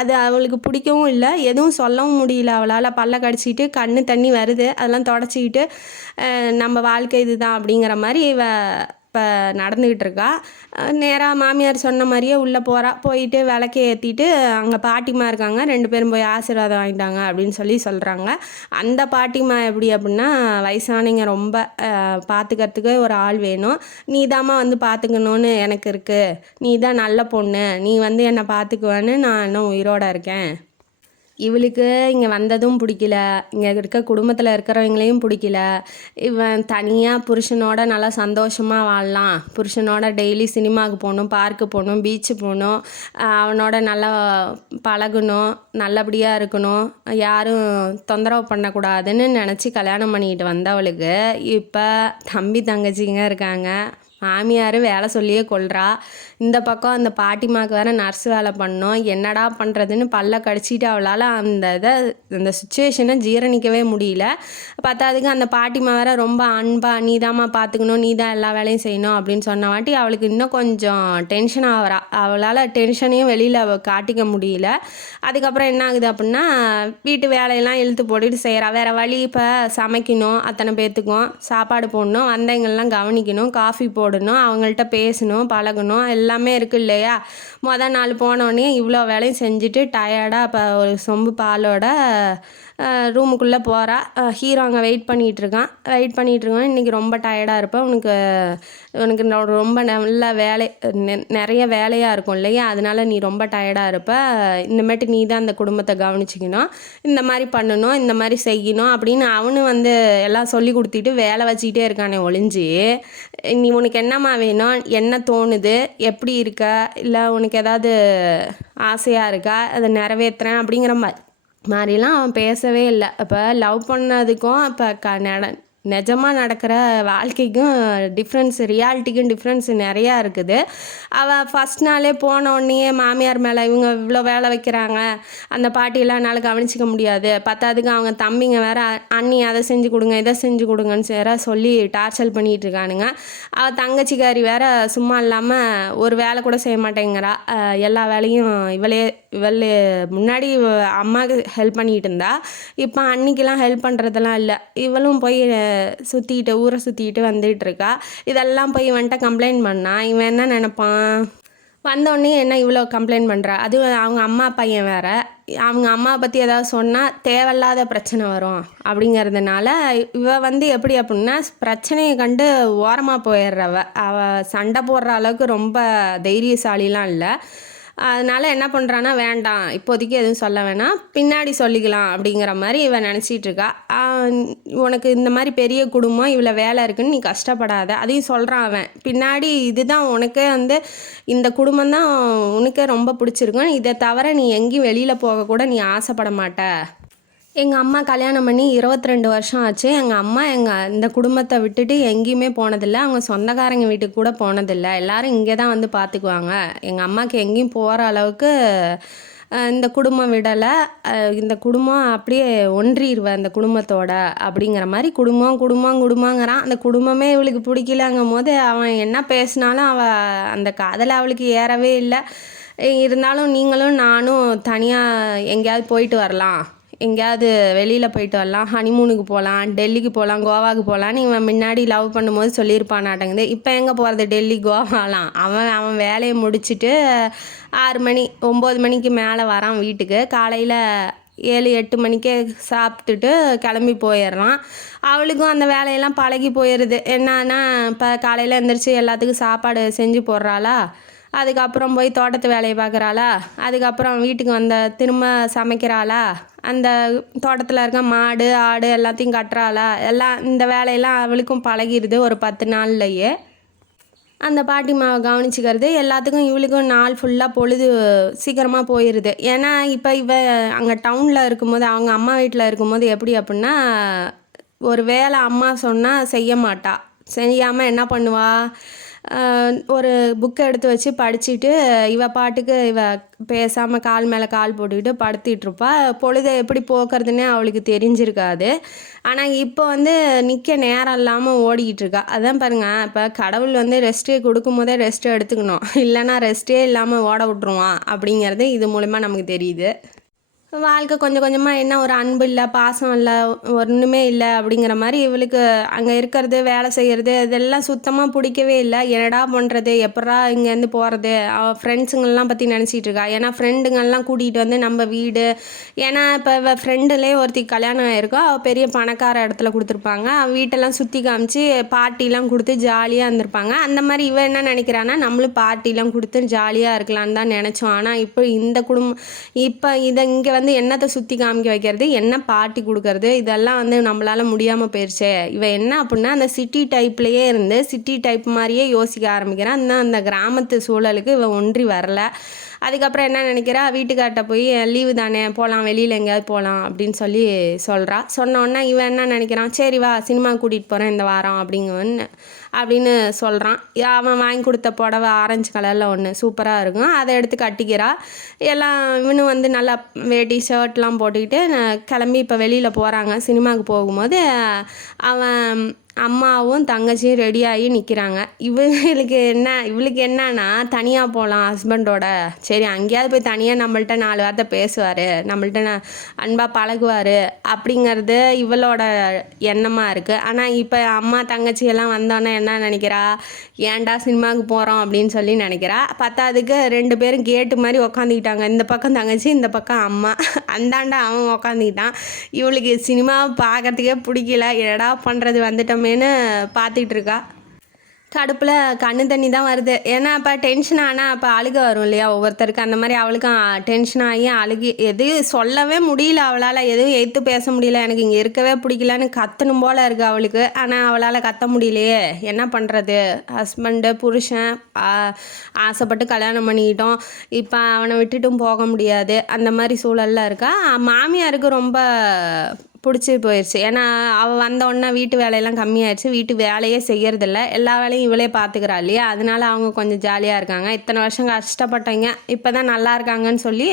அது அவளுக்கு பிடிக்கவும் இல்லை, எதுவும் சொல்லவும் முடியல. அவளால் பல்ல கடிச்சிக்கிட்டு கண்ணு தண்ணி வருது, அதெல்லாம் தொடச்சிக்கிட்டு நம்ம வாழ்க்கை இதுதான் அப்படிங்கிற மாதிரி இப்போ நடந்துக்கிட்டு இருக்கா. நேராக மாமியார் சொன்ன மாதிரியே உள்ளே போயிட்டு விளக்கை ஏற்றிட்டு அங்கே பாட்டிமா இருக்காங்க, 2 பேரும் போய் ஆசீர்வாதம் வாங்கிட்டாங்க அப்படின்னு சொல்கிறாங்க. அந்த பாட்டிமா எப்படி அப்படின்னா, வயசானவங்க ரொம்ப பார்த்துக்கிறதுக்கு ஒரு ஆள் வேணும், நீ தாம்மா வந்து பார்த்துக்கணுன்னு எனக்கு இருக்குது, நீ தான் நல்ல பொண்ணு, நீ வந்து என்னை பார்த்துக்குவேன்னு நான் இன்னும் உயிரோடு இருக்கேன். இவளுக்கு இங்கே வந்ததும் பிடிக்கல, இங்கே இருக்க குடும்பத்தில் இருக்கிறவங்களையும் பிடிக்கல. இவன் தனியாக புருஷனோட நல்லா சந்தோஷமாக வாழலாம், புருஷனோட டெய்லி சினிமாவுக்கு போகணும், பார்க்கு போகணும், பீச்சு போகணும், அவனோட நல்லா பழகணும், நல்லபடியாக இருக்கணும், யாரும் தொந்தரவு பண்ணக்கூடாதுன்னு நினச்சி கல்யாணம் பண்ணிக்கிட்டு வந்தவளுக்கு இப்போ தம்பி தங்கச்சிங்க இருக்காங்க, மாமியார் வேலை சொல்லியே கொள்றா. இந்த பக்கம் அந்த பாட்டிமாவுக்கு வேறு நர்ஸ் வேலை பண்ணோம். என்னடா பண்ணுறதுன்னு பல்ல கடிச்சிட்டு அவளால் அந்த சுச்சுவேஷனை ஜீரணிக்கவே முடியல. பத்தாவதுக்கு அந்த பாட்டிமா வேறு ரொம்ப அன்பாக நீ தாம்மா பார்த்துக்கணும், நீ தான் எல்லா வேலையும் செய்யணும் அப்படின்னு சொன்ன வாட்டி அவளுக்கு இன்னும் கொஞ்சம் டென்ஷன் ஆகிறா. அவளால் டென்ஷனையும் வெளியில் காட்டிக்க முடியல. அதுக்கப்புறம் என்ன ஆகுது அப்படின்னா, வீட்டு வேலையெல்லாம் இழுத்து போட்டுட்டு செய்கிறா. வேறு வழி, இப்போ சமைக்கணும், அத்தனை பேர்த்துக்கும் சாப்பாடு போடணும், வந்தவங்கள்லாம் கவனிக்கணும், காஃபி போடணும், அவங்கள்ட்ட பேசணும், பழகணும், எல்லாமே இருக்குது இல்லையா. மொதல் நாள் போனோடனே இவ்வளோ வேலையும் செஞ்சுட்டு டயர்டாக இப்போ ஒரு சொம்பு பாலோட ரூமுக்குள்ளே போகிறா. ஹீரோ அங்கே வெயிட் பண்ணிகிட்ருக்கான். இன்றைக்கி ரொம்ப டயர்டாக இருப்பேன், உனக்கு ரொம்ப நல்ல வேலை, நிறைய வேலையாக இருக்கும் இல்லையா, அதனால நீ ரொம்ப டயர்டாக இருப்ப, இந்தமாட்டி நீ தான் அந்த குடும்பத்தை கவனிச்சிக்கணும், இந்த மாதிரி பண்ணணும், இந்த மாதிரி செய்யணும் அப்படின்னு அவனு வந்து எல்லாம் சொல்லி கொடுத்துட்டு வேலை வச்சுக்கிட்டே இருக்கானே ஒழிஞ்சு, நீ உனக்கு என்னம்மா வேணும், என்ன தோணுது, எப்படி இருக்க, இல்லை உனக்கு ஏதாவது ஆசையாக இருக்கா, அதை நிறைவேற்றுறேன் அப்படிங்கிற மாதிரிலாம் அவன் பேசவே இல்லை. இப்போ லவ் பண்ணதுக்கும் இப்போ நிஜமாக நடக்கிற வாழ்க்கைக்கும் ரியாலிட்டிக்கும் டிஃப்ரென்ஸ் நிறையா இருக்குது. அவள் ஃபஸ்ட் நாளே போனோடனே மாமியார் மேலே இவங்க இவ்வளோ வேலை வைக்கிறாங்க, அந்த பாட்டியெல்லாம் என்னால் கவனிச்சிக்க முடியாது, பத்தாவதுக்கு அவங்க தம்பிங்க வேறு அண்ணி அதை செஞ்சு கொடுங்க, இதை செஞ்சு கொடுங்கன்னு சொல்லி டார்ச்சர் பண்ணிகிட்டு இருக்கானுங்க. அவள் தங்கச்சிக்காரி வேறு சும்மா இல்லாமல் ஒரு வேலை கூட செய்ய மாட்டேங்கிறா. எல்லா வேலையும் இவள் முன்னாடி அம்மாவுக்கு ஹெல்ப் பண்ணிகிட்டு இருந்தா, இப்போ அன்னிக்கெலாம் ஹெல்ப் பண்ணுறதெல்லாம் இல்லை. இவளும் போய் ஊரை சுற்றிக்கிட்டு வந்துட்டுருக்கா. இதெல்லாம் போய் இவன்கிட்ட கம்ப்ளைண்ட் பண்ணால் இவன் என்ன நினைப்பான், வந்தோடனே என்ன இவ்வளோ கம்ப்ளைண்ட் பண்ணுறா, அது அவங்க அம்மா பையன் வேறு, அவங்க அம்மாவை பற்றி ஏதாவது சொன்னால் தேவையில்லாத பிரச்சனை வரும் அப்படிங்கிறதுனால இவ வந்து எப்படி அப்படின்னா பிரச்சனையை கண்டு ஓரமாக போயிடுறவ. அவள் சண்டை போடுற அளவுக்கு ரொம்ப தைரியசாலிலாம் இல்லை. அதனால் என்ன பண்ணுறான்னா, வேண்டாம் இப்போதைக்கு எதுவும் சொல்ல வேணாம், பின்னாடி சொல்லிக்கலாம் அப்படிங்கிற மாதிரி இவன் நினச்சிட்ருக்கா. உனக்கு இந்த மாதிரி பெரிய குடும்பம், இவ்வளோ வேலை இருக்குன்னு நீ கஷ்டப்படாத, அதையும் சொல்கிறான் அவன். பின்னாடி இதுதான் உனக்கே வந்து இந்த குடும்பம் தான் உனக்கே ரொம்ப பிடிச்சிருக்கும், இதை தவிர நீ எங்கேயும் வெளியில் போகக்கூட நீ ஆசைப்பட மாட்ட. எங்கள் அம்மா கல்யாணம் பண்ணி 22 வருஷம் ஆச்சு. எங்கள் அம்மா இந்த குடும்பத்தை விட்டுட்டு எங்கேயுமே போனதில்லை, அவங்க சொந்தக்காரங்க வீட்டுக்கு கூட போனதில்லை, எல்லோரும் இங்கே தான் வந்து பார்த்துக்குவாங்க. எங்கள் அம்மாவுக்கு எங்கேயும் போகிற அளவுக்கு இந்த குடும்பம் விடலை, இந்த குடும்பம் அப்படியே ஒன்றிடுவேன் இந்த குடும்பத்தோட அப்படிங்கிற மாதிரி குடும்பங்கிறான். அந்த குடும்பமே இவளுக்கு பிடிக்கலங்கும் போது அவன் என்ன பேசினாலும் அந்த காதலை அவளுக்கு ஏறவே இல்லை. இருந்தாலும் நீங்களும் நானும் தனியாக எங்கேயாவது போயிட்டு வரலாம், எங்கேயாவது வெளியில் போயிட்டு வரலாம், ஹனிமூனுக்கு போகலாம், டெல்லிக்கு போகலாம், கோவாவுக்கு போகலான்னு இவன் முன்னாடி லவ் பண்ணும்போது சொல்லியிருப்பானாட்டங்குது. இப்போ எங்கே போகிறது, டெல்லி கோவாலாம். அவன் வேலையை முடிச்சுட்டு 6 மணி 9 மணிக்கு மேலே வரான் வீட்டுக்கு. காலையில் 7-8 மணிக்கே சாப்பிட்டுட்டு கிளம்பி போயிடுறான். அவளுக்கும் அந்த வேலையெல்லாம் பழகி போயிடுது. என்னன்னா இப்போ காலையில் எழுந்திரிச்சு எல்லாத்துக்கும் சாப்பாடு செஞ்சு போடுறாளா, அதுக்கப்புறம் போய் தோட்டத்து வேலையை பார்க்குறாளா, அதுக்கப்புறம் வீட்டுக்கு திரும்ப சமைக்கிறாளா, அந்த தோட்டத்தில் இருக்க மாடு ஆடு எல்லாத்தையும் கட்டுறாளா, எல்லாம் இந்த வேலையெல்லாம் அவளுக்கும் பழகிடுது ஒரு 10 நாள்லையே. அந்த பாட்டிமாவை கவனிச்சிக்கிறது எல்லாத்துக்கும் இவளுக்கும் நாள் ஃபுல்லாக பொழுது சீக்கிரமாக போயிடுது. ஏன்னா இப்போ அங்கே டவுனில் இருக்கும்போது, அவங்க அம்மா வீட்டில் இருக்கும்போது எப்படி அப்படின்னா, ஒரு வேலை அம்மா சொன்னால் செய்ய மாட்டா, செய்யாமல் என்ன பண்ணுவா, ஒரு புக்கை எடுத்து வச்சு படிச்சுட்டு இவ பாட்டுக்கு இவ பேசாமல் கால் மேலே கால் போட்டுக்கிட்டு படுத்திகிட்ருப்பா. பொழுதை எப்படி போக்குறதுன்னே அவளுக்கு தெரிஞ்சிருக்காது. ஆனால் இப்போ வந்து நிற்க நேரம் இல்லாமல் ஓடிக்கிட்டு இருக்கா. அதான் பாருங்கள், இப்போ கடவுள் வந்து ரெஸ்ட்டே கொடுக்கும் போதே ரெஸ்ட்டு எடுத்துக்கணும், இல்லைன்னா ரெஸ்ட்டே இல்லாமல் ஓட விட்ருவான் அப்படிங்கிறது இது மூலிமா நமக்கு தெரியுது. வாழ்க்கை கொஞ்சம் கொஞ்சமாக என்ன ஒரு அன்பு இல்லை, பாசம் இல்லை, ஒன்றுமே இல்லை அப்படிங்கிற மாதிரி இவளுக்கு அங்கே இருக்கிறது, வேலை செய்கிறது இதெல்லாம் சுத்தமாக பிடிக்கவே இல்லை. என்னடா பண்ணுறது, எப்படா இங்கேருந்து போகிறது, அவள் ஃப்ரெண்ட்ஸுங்கள்லாம் பற்றி நினச்சிட்டு இருக்கா. ஏன்னா ஃப்ரெண்டுங்கள்லாம் கூட்டிகிட்டு வந்து நம்ம வீடு, ஏன்னா இப்போ ஃப்ரெண்டுலேயே ஒருத்தி கல்யாணம் ஆகிருக்கோ, அவள் பெரிய பணக்கார இடத்துல கொடுத்துருப்பாங்க, அவள் வீட்டெல்லாம் சுற்றி காமிச்சு பார்ட்டிலாம் கொடுத்து ஜாலியாக இருந்திருப்பாங்க. அந்த மாதிரி இவன் என்ன நினைக்கிறான்னா, நம்மளும் பார்ட்டிலாம் கொடுத்து ஜாலியாக இருக்கலான்னு தான் நினச்சோம். ஆனால் இப்போ இந்த குடும்பம் இப்போ இதை இங்கே வந்து என்னத்தை சுற்றி காமிக்க வைக்கிறது, என்ன பார்ட்டி கொடுக்கறது, இதெல்லாம் வந்து நம்மளால் முடியாமல் போயிடுச்சே. இவன் என்ன அப்படின்னா அந்த சிட்டி டைப்லேயே இருந்து சிட்டி டைப் மாதிரியே யோசிக்க ஆரம்பிக்கிறான். அந்த கிராமத்து சூழலுக்கு இவன் ஒன்றி வரல. அதுக்கப்புறம் என்ன நினைக்கிறா, வீட்டுக்கார்ட்ட போய் லீவு தானே போகலாம், வெளியில் எங்கேயாவது போகலாம் அப்படின்னு சொல்லி சொல்கிறா. சொன்னோன்னே இவன் என்ன நினைக்கிறான், சரி வா சினிமா கூட்டிகிட்டு போகிறேன் இந்த வாரம் அப்படின்னு சொல்கிறான். அவன் வாங்கி கொடுத்த புடவை ஆரஞ்சு கலரில் ஒன்று சூப்பராக இருக்கும், அதை எடுத்து கட்டிக்கிறா. எல்லாம் இவனும் வந்து நல்லா வேட்டி ஷர்ட்லாம் போட்டுக்கிட்டு கிளம்பி இப்போ வெளியில் போகிறாங்க. சினிமாவுக்கு போகும்போது அவன் அம்மாவும் தங்கச்சியும் ரெடியாகி நிற்கிறாங்க. இவளுக்கு என்னன்னா தனியாக போகலாம் ஹஸ்பண்டோட, சரி அங்கேயாவது போய் தனியாக நம்மள்ட்ட 4 வார்த்தை பேசுவார், நம்மள்ட்ட அன்பாக பழகுவார் அப்படிங்கிறது இவளோட எண்ணமாக இருக்குது. ஆனால் இப்போ அம்மா தங்கச்சியெல்லாம் வந்தோன்னே என்ன நினைக்கிறா, ஏன்டா சினிமாவுக்கு போகிறோம் அப்படின்னு சொல்லி நினைக்கிறா. பத்தாவதுக்கு 2 பேரும் கேட்டு மாதிரி உக்காந்துக்கிட்டாங்க. இந்த பக்கம் தங்கச்சி, இந்த பக்கம் அம்மா. அந்தாண்டா அவன் உக்காந்துக்கிட்டான். இவளுக்கு சினிமாவை பார்க்கறதுக்கே பிடிக்கல, என்னடா பண்ணுறது வந்துட்டோமேனு பார்த்துட்டு இருக்கா. கடுப்பில் கண்ணு தண்ணி தான் வருது. ஏன்னா அப்போ டென்ஷன் ஆனால் அப்போ அழுக வரும் இல்லையா ஒவ்வொருத்தருக்கு, அந்த மாதிரி அவளுக்கும் டென்ஷன் ஆகி அழுகி எதுவும் சொல்லவே முடியல அவளால், எதுவும் எதிர்த்து பேச முடியல. எனக்கு இங்கே இருக்கவே பிடிக்கலன்னு கத்தணும் போல் இருக்குது அவளுக்கு. ஆனால் அவளால் கத்த முடியலையே, என்ன பண்ணுறது. ஹஸ்பண்டு புருஷன் ஆசைப்பட்டு கல்யாணம் பண்ணிக்கிட்டோம், இப்போ அவனை விட்டுட்டும் போக முடியாது, அந்த மாதிரி சூழலில் இருக்கா. மாமியாருக்கு ரொம்ப பிடிச்சி போயிடுச்சு. ஏன்னா அவள் வந்தோடனே வீட்டு வேலையெல்லாம் கம்மியாயிடுச்சு, வீட்டு வேலையே செய்யறதில்ல, எல்லா வேலையும் இவளே பார்த்துக்கிறா இல்லையா. அதனால அவங்க கொஞ்சம் ஜாலியாக இருக்காங்க. இத்தனை வருஷம் கஷ்டப்பட்டவங்க இப்போ தான் நல்லா இருக்காங்கன்னு சொல்லி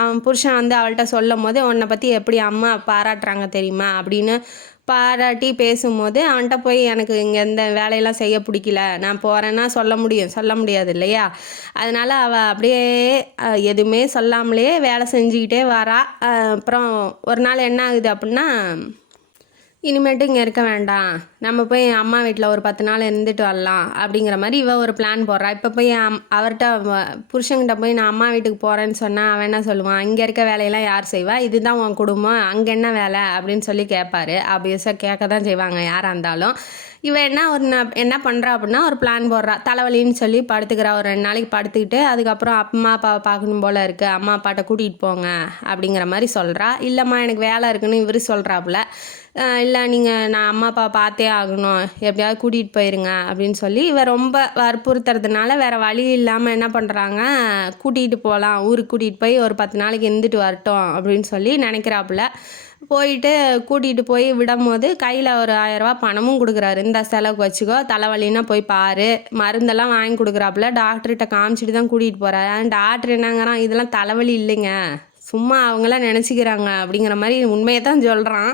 அவன் புருஷன் வந்து அவள்கிட்ட சொல்லும் போது, உன்னை பற்றி எப்படி அம்மா பாராட்டுறாங்க தெரியுமா அப்படின்னு பாராட்டி பேசும்போது அவன்கிட்ட போய் எனக்கு இங்கே இந்த வேலையெல்லாம் செய்ய பிடிக்கல, நான் போகிறேன்னா சொல்ல முடியாது இல்லையா. அதனால் அவள் அப்படியே எதுவுமே சொல்லாமலே வேலை செஞ்சுக்கிட்டே வரா. அப்புறம் ஒரு நாள் என்ன ஆகுது அப்படின்னா, இனிமேட்டு இங்கே இருக்க வேண்டாம், நம்ம போய் அம்மா வீட்டில் ஒரு 10 நாள் இருந்துட்டு வரலாம் அப்படிங்கிற மாதிரி இவ ஒரு பிளான் போடுறா. இப்போ போய் அவர்கிட்ட புருஷங்கிட்ட போய் நான் அம்மா வீட்டுக்கு போகிறேன்னு சொன்னால் அவன் என்ன சொல்லுவான், இங்கே இருக்க வேலையெல்லாம் யார் செய்வா, இதுதான் உன் குடும்பம், அங்கே என்ன வேலை அப்படின்னு சொல்லி கேட்பாரு. ஆப்வியஸாக கேட்க தான் செய்வாங்க யாராக இருந்தாலும். இவன் என்ன பண்ணுறா அப்படின்னா ஒரு பிளான் போடுறா. தலைவலின்னு சொல்லி படுத்துக்கிறா. ஒரு 2 நாளைக்கு படுத்துக்கிட்டு அதுக்கப்புறம் அம்மா அப்பாவை பார்க்கணும் போல் இருக்குது, அம்மா அப்பாட்ட கூட்டிகிட்டு போங்க அப்படிங்கிற மாதிரி சொல்கிறா. இல்லைம்மா எனக்கு வேலை இருக்குன்னு இவர் சொல்கிறாப்புல. இல்லை நான் அம்மா அப்பா பார்த்தே ஆகணும், எப்படியாவது கூட்டிகிட்டு போயிருங்க அப்படின்னு சொல்லி இவன் ரொம்ப வற்புறுத்துறதுனால வேறு வழி இல்லாமல் என்ன பண்ணுறாங்க, கூட்டிகிட்டு போகலாம், ஊருக்கு கூட்டிகிட்டு போய் ஒரு 10 நாளைக்கு இருந்துட்டு வரட்டும் அப்படின்னு சொல்லி நினைக்கிறாப்புல. போயிட்டு கூட்டிகிட்டு போய் விடும்போது கையில் ஒரு 1000 ரூபா பணமும் கொடுக்குறாரு, இந்த செலவுக்கு வச்சுக்கோ, தலைவலின்னா போய் பாரு, மருந்தெல்லாம் வாங்கி கொடுக்குறாப்புல. டாக்டர்கிட்ட காமிச்சிட்டு தான் கூட்டிகிட்டு போகிறாரு. டாக்டர் என்னங்கிறான், இதெல்லாம் தலைவலி இல்லைங்க, சும்மா அவங்களாம் நினச்சிக்கிறாங்க அப்படிங்கிற மாதிரி உண்மையை தான் சொல்கிறான்.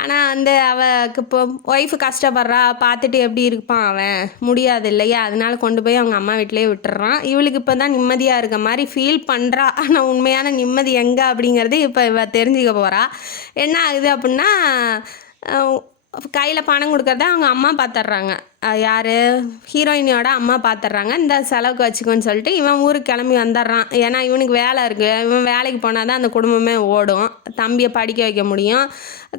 ஆனால் அவளுக்கு இப்போ ஒய்ஃபு கஷ்டப்படுறா, பார்த்துட்டு எப்படி இருப்பான் அவன், முடியாது இல்லையா. அதனால கொண்டு போய் அவங்க அம்மா வீட்டிலே விட்டுறான். இவளுக்கு இப்போ தான் நிம்மதியாக இருக்க மாதிரி ஃபீல் பண்ணுறா. ஆனால் உண்மையான நிம்மதி எங்கே அப்படிங்கிறது இப்போ இவ தெரிஞ்சுக்க போகிறா. என்ன ஆகுது அப்படின்னா, கையில் பணம் கொடுக்கறத அவங்க அம்மா பார்த்துட்றாங்க. யார், ஹீரோயினியோட அம்மா பார்த்துட்றாங்க. இந்த செலவுக்கு வச்சுக்கோன்னு சொல்லிட்டு இவன் ஊருக்கு கிளம்பி வந்துடுறான். ஏன்னா இவனுக்கு வேலை இருக்குது, இவன் வேலைக்கு போனால் தான் அந்த குடும்பமே ஓடும், தம்பியை படிக்க வைக்க முடியும்,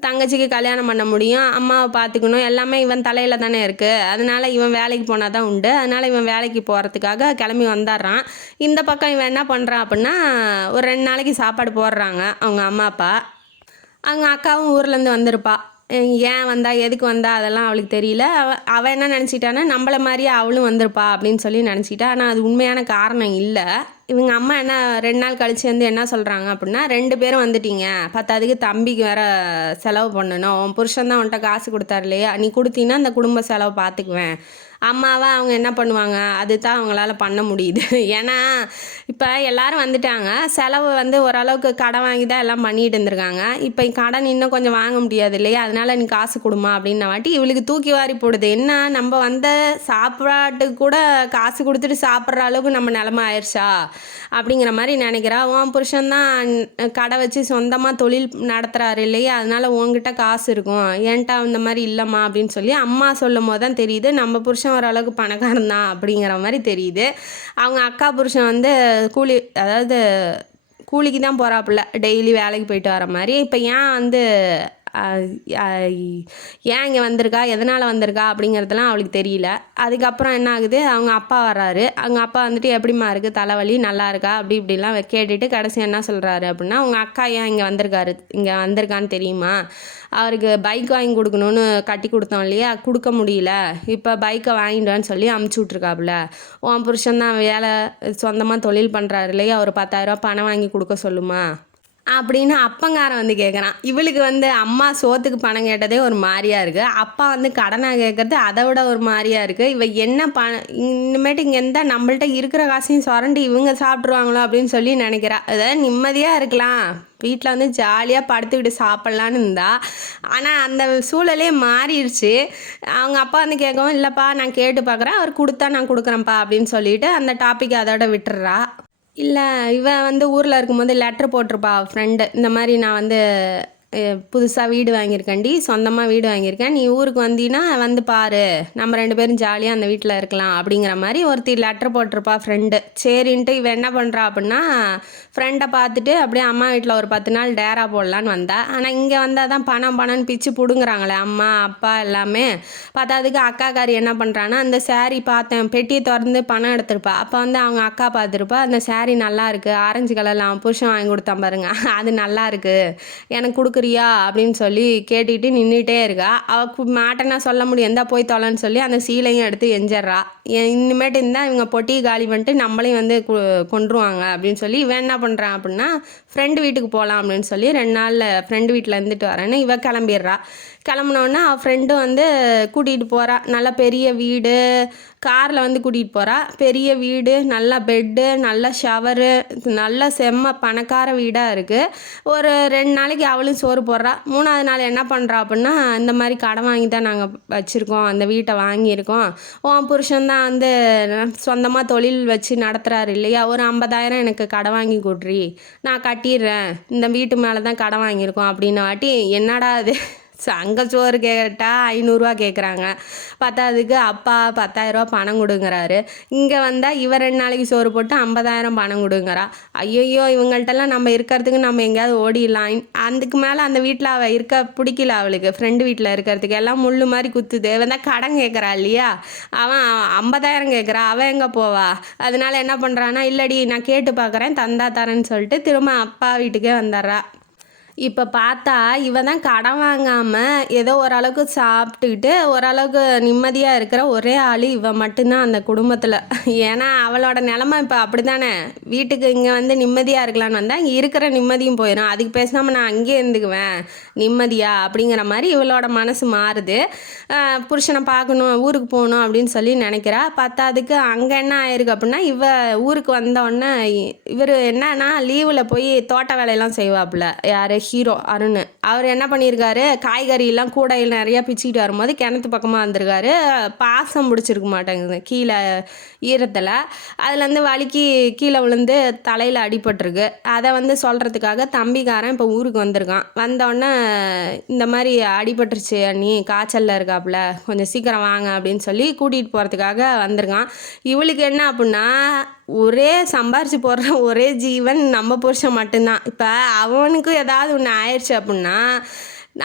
தங்கச்சிக்கு கல்யாணம் பண்ண முடியும், அம்மாவை பார்த்துக்கணும், எல்லாமே இவன் தலையில் தானே இருக்குது. அதனால் இவன் வேலைக்கு போனால் தான் உண்டு. அதனால் இவன் வேலைக்கு போகிறதுக்காக கிளம்பி வந்துடுறான். இந்த பக்கம் இவன் என்ன பண்ணுறான் அப்படின்னா, ஒரு 2 நாளைக்கு சாப்பாடு போடுறாங்க அவங்க அம்மா அப்பா. அவங்க அக்காவும் ஊர்லேருந்து வந்திருப்பா. ஏன் வந்தா, எதுக்கு வந்தா அதெல்லாம் அவளுக்கு தெரியல. அவள் என்ன நினச்சிட்டான்னா நம்மள மாதிரியே அவளும் வந்திருப்பா அப்படின்னு சொல்லி நினச்சிட்டா. ஆனால் அது உண்மையான காரணம் இல்லை. இவங்க அம்மா என்ன 2 நாள் கழிச்சு வந்து என்ன சொல்கிறாங்க அப்படின்னா, 2 பேரும் வந்துட்டீங்க, பத்தாதுக்கு தம்பிக்கு வேறு செலவு பண்ணணும், உன் புருஷன் தான் உன்கிட்ட காசு கொடுத்தாரு இல்லையா, நீ கொடுத்தீங்கன்னா அந்த குடும்ப செலவு பார்த்துக்குவேன் அம்மாவை அவங்க என்ன பண்ணுவாங்க, அதுதான் அவங்களால பண்ண முடியுது. ஏன்னா இப்போ எல்லாரும் வந்துட்டாங்க, செலவு வந்து ஓரளவுக்கு கடன் வாங்கி தான் எல்லாம் பண்ணிட்டு இருந்திருக்காங்க. இப்போ கடன் இன்னும் கொஞ்சம் வாங்க முடியாது இல்லையா, அதனால நீ காசு கொடுமா அப்படின்ன வாட்டி இவளுக்கு தூக்கி வாரி போடுது. என்ன நம்ம வந்த சாப்பாட்டுக்கு கூட காசு கொடுத்துட்டு சாப்பிட்ற அளவுக்கு நம்ம நிலமை ஆயிடுச்சா அப்படிங்கிற மாதிரி நினைக்கிறா. உன் புருஷன்தான் கடை வச்சு சொந்தமாக தொழில் நடத்துகிறாரு இல்லையா, அதனால உங்ககிட்ட காசு இருக்கும், ஏன்ட்டா இந்த மாதிரி இல்லைம்மா அப்படின்னு சொல்லி அம்மா சொல்லும் போது தான் தெரியுது நம்ம புருஷன் ஓரளவுக்கு பணக்காரன் தான் அப்படிங்கிற மாதிரி தெரியுது. அவங்க அக்கா புருஷன் வந்து அதாவது கூலிக்கு தான் போகிறாப்புல, டெய்லி வேலைக்கு போயிட்டு வர மாதிரி. இப்போ ஏன் வந்து ஏன் இங்கே வந்திருக்கா, எதனால் வந்திருக்கா அப்படிங்கிறதுலாம் அவளுக்கு தெரியல. அதுக்கப்புறம் என்ன ஆகுது, அவங்க அப்பா வர்றாரு. அவங்க அப்பா வந்துட்டு எப்படிம்மா இருக்குது, தலைவலி நல்லா இருக்கா அப்படி இப்படிலாம் கேட்டுட்டு கடைசி என்ன சொல்கிறாரு அப்படின்னா, உங்கள் அக்கா ஏன் இங்கே வந்திருக்கான்னு தெரியுமா, அவருக்கு பைக் வாங்கி கொடுக்கணுன்னு கட்டி கொடுத்தோம் இல்லையா, கொடுக்க முடியல, இப்போ பைக்கை வாங்கிடுவான்னு சொல்லி அமுச்சு விட்ருக்காப்புல. உன் புருஷன்தான் வேலை சொந்தமாக தொழில் பண்ணுறாரு இல்லையா, ஒரு 10,000 பணம் வாங்கி கொடுக்க சொல்லுமா அப்படின்னு அப்பங்காரன் வந்து கேட்குறான். இவளுக்கு வந்து அம்மா சோத்துக்கு பணம் கேட்டதே ஒரு மாதிரியாக இருக்குது, அப்பா வந்து கடனாக கேட்குறது அதை விட ஒரு மாதிரியாக இருக்குது. இவ என்ன இனிமேட்டு இங்கே இருந்தால் நம்மள்ட்ட இருக்கிற காசையும் சுரண்டி இவங்க சாப்பிட்ருவாங்களோ அப்படின்னு சொல்லி நினைக்கிறா. அதாவது நிம்மதியாக இருக்கலாம், வீட்டில் வந்து ஜாலியாக படுத்துக்கிட்டு சாப்பிட்லான்னு இருந்தா. ஆனால் அந்த சூழலே மாறிடுச்சு. அவங்க அப்பா வந்து கேட்கவும், இல்லைப்பா நான் கேட்டு பார்க்குறேன், அவர் கொடுத்தா நான் கொடுக்குறேன்ப்பா அப்படின்னு சொல்லிட்டு அந்த டாப்பிக் அதோட விட்டுறா. இல்லை இவன் வந்து ஊரில் இருக்கும்போது லெட்ரு போட்டிருப்பா ஃப்ரெண்டு, இந்த மாதிரி நான் வந்து புதுசாக வீடு வாங்கியிருக்கேன்டி, சொந்தமாக வீடு வாங்கியிருக்கேன், நீ ஊருக்கு வந்தீன்னா வந்து பாரு, நம்ம 2 பேரும் ஜாலியாக அந்த வீட்டில் இருக்கலாம் அப்படிங்கிற மாதிரி ஒருத்தி லெட்டர் போட்டிருப்பா ஃப்ரெண்டு. சரின்ட்டு இவன் என்ன பண்ணுறா அப்படின்னா, ஃப்ரெண்டை பார்த்துட்டு அப்படியே அம்மா வீட்டில் ஒரு 10 நாள் டேரா போடலான்னு வந்தா. ஆனால் இங்கே வந்தால் தான் பணம்னு பிச்சு பிடுங்குறாங்களே அம்மா அப்பா எல்லாமே. பார்த்ததுக்கு அக்காக்காரி என்ன பண்ணுறான்னா, அந்த சாரீ பார்த்தேன், பெட்டியை திறந்து பணம் எடுத்திருப்பா. அப்போ வந்து அவங்க அக்கா பார்த்துருப்பா, அந்த சாரீ நல்லா இருக்குது, ஆரஞ்சு கலரில் அவன் புருஷன் வாங்கி கொடுத்தான் பாருங்க, அது நல்லா இருக்குது, எனக்கு கொடுக்குறியா அப்படின்னு சொல்லி கேட்டுக்கிட்டு நின்றுட்டே இருக்கா. அவள் மாட்டேன்னா சொல்ல முடியும், எந்தா போய் தொலைன்னு சொல்லி அந்த சீலையும் எடுத்து எஞ்சிட்றா. இனிமேட்டு இருந்தால் இவங்க பொட்டி காலி பண்ணிட்டு நம்மளையும் வந்து கொண்டுருவாங்க அப்படின்னு சொல்லி இவன் என்ன பண்ணுறான் அப்படின்னா, ஃப்ரெண்டு வீட்டுக்கு போகலாம் அப்படின்னு சொல்லி 2 நாளில் ஃப்ரெண்டு வீட்டில் இருந்துட்டு வரேன்னு இவ கிளம்பிடுறா. கிளம்புனோடனே அவள் ஃப்ரெண்டு வந்து கூட்டிகிட்டு போகிறா. நல்ல பெரிய வீடு, காரில் வந்து கூட்டிகிட்டு போகிறா. பெரிய வீடு, நல்ல பெட்டு, நல்ல ஷவரு, நல்ல செம்ம பணக்கார வீடாக இருக்குது. ஒரு 2 நாளைக்கு அவளும் சோறு போடுறா. 3ஆவது நாள் என்ன பண்ணுறா அப்படின்னா, இந்த மாதிரி கடன் வாங்கி தான் நாங்கள் வச்சுருக்கோம், அந்த வீட்டை வாங்கியிருக்கோம், உன் புருஷன் தான் வந்து சொந்தமாக தொழில் வச்சு நடத்துகிறாரு இல்லையா, ஒரு 50,000 எனக்கு கடன் வாங்கி கொடுறி, நான் கட்டிடுறேன், இந்த வீட்டு மேலே தான் கடன் வாங்கியிருக்கோம் அப்படின்ன வாட்டி, என்னடா அது அங்கே சோறு கேட்டால் 500 கேட்குறாங்க, பத்தாதுக்கு அப்பா 10,000 பணம் கொடுங்கிறாரு. இங்கே வந்தால் இவ 2 நாளைக்கு சோறு போட்டு 50,000 பணம் கொடுங்கிறா. ஐயோ இவங்கள்ட்டெல்லாம் நம்ம இருக்கிறதுக்கு நம்ம எங்கேயாவது ஓடிடலாம். அதுக்கு மேலே அந்த வீட்டில் அவள் இருக்க பிடிக்கல, அவளுக்கு ஃப்ரெண்டு வீட்டில் இருக்கிறதுக்கு எல்லாம் முள்ளு மாதிரி குத்துது. வந்தால் கடன் கேட்குறா இல்லையா, அவன் 50,000 கேட்குறா, அவன் எங்கே போவா. அதனால என்ன பண்ணுறான்னா, இல்லடி நான் கேட்டு பார்க்குறேன் தந்தா தரேன்னு சொல்லிட்டு திரும்ப அப்பா வீட்டுக்கே வந்துடுறா. இப்போ பார்த்தா இவ தான் கடன் வாங்காமல் ஏதோ ஓரளவுக்கு சாப்பிட்டுக்கிட்டு ஓரளவுக்கு நிம்மதியாக இருக்கிற ஒரே ஆள் இவ மட்டும்தான் அந்த குடும்பத்தில். ஏன்னா அவளோட நிலமை இப்போ அப்படி தானே, வீட்டுக்கு இங்கே வந்து நிம்மதியாக இருக்கலான்னு வந்தால் இங்கே இருக்கிற நிம்மதியும் போயிடும், அதுக்கு பேசாமல் நான் அங்கேயே இருந்துக்குவேன் நிம்மதியாக அப்படிங்கிற மாதிரி இவளோட மனசு மாறுது. புருஷனை பார்க்கணும், ஊருக்கு போகணும் அப்படின்னு சொல்லி நினைக்கிறா. பத்தாதுக்கு அங்கே என்ன ஆயிருக்கு அப்படின்னா, இவ ஊருக்கு வந்தோடனே இவர் என்னன்னா லீவில் போய் தோட்ட வேலையெல்லாம் செய்வாப்புல, யார் ஹீரோ அருண். அவர் என்ன பண்ணியிருக்காரு, காய்கறியெல்லாம் கூடையில் நிறையா பிச்சுக்கிட்டு வரும்போது கிணத்து பக்கமாக வந்திருக்காரு. பாசம் பிடிச்சிருக்க மாட்டேங்குது கீழே ஈரத்தில், அதுலேருந்து வலிக்கு கீழே விழுந்து தலையில் அடிபட்டிருக்கு. அதை வந்து சொல்கிறதுக்காக தம்பிக்காரன் இப்போ ஊருக்கு வந்திருக்கான். வந்தோடனே இந்த மாதிரி அடிபட்டுருச்சு அண்ணி, காய்ச்சலில் இருக்காப்புல, கொஞ்சம் சீக்கிரம் வாங்க அப்படின்னு சொல்லி கூட்டிகிட்டு போகிறதுக்காக வந்திருக்கான். இவளுக்கு என்ன அப்படின்னா, ஒரே சம்பாரிச்சு போடுற ஒரே ஜீவன் நம்ம புருஷன் மட்டும்தான். இப்போ அவனுக்கும் ஏதாவது ஒன்று ஆயிடுச்சு அப்படின்னா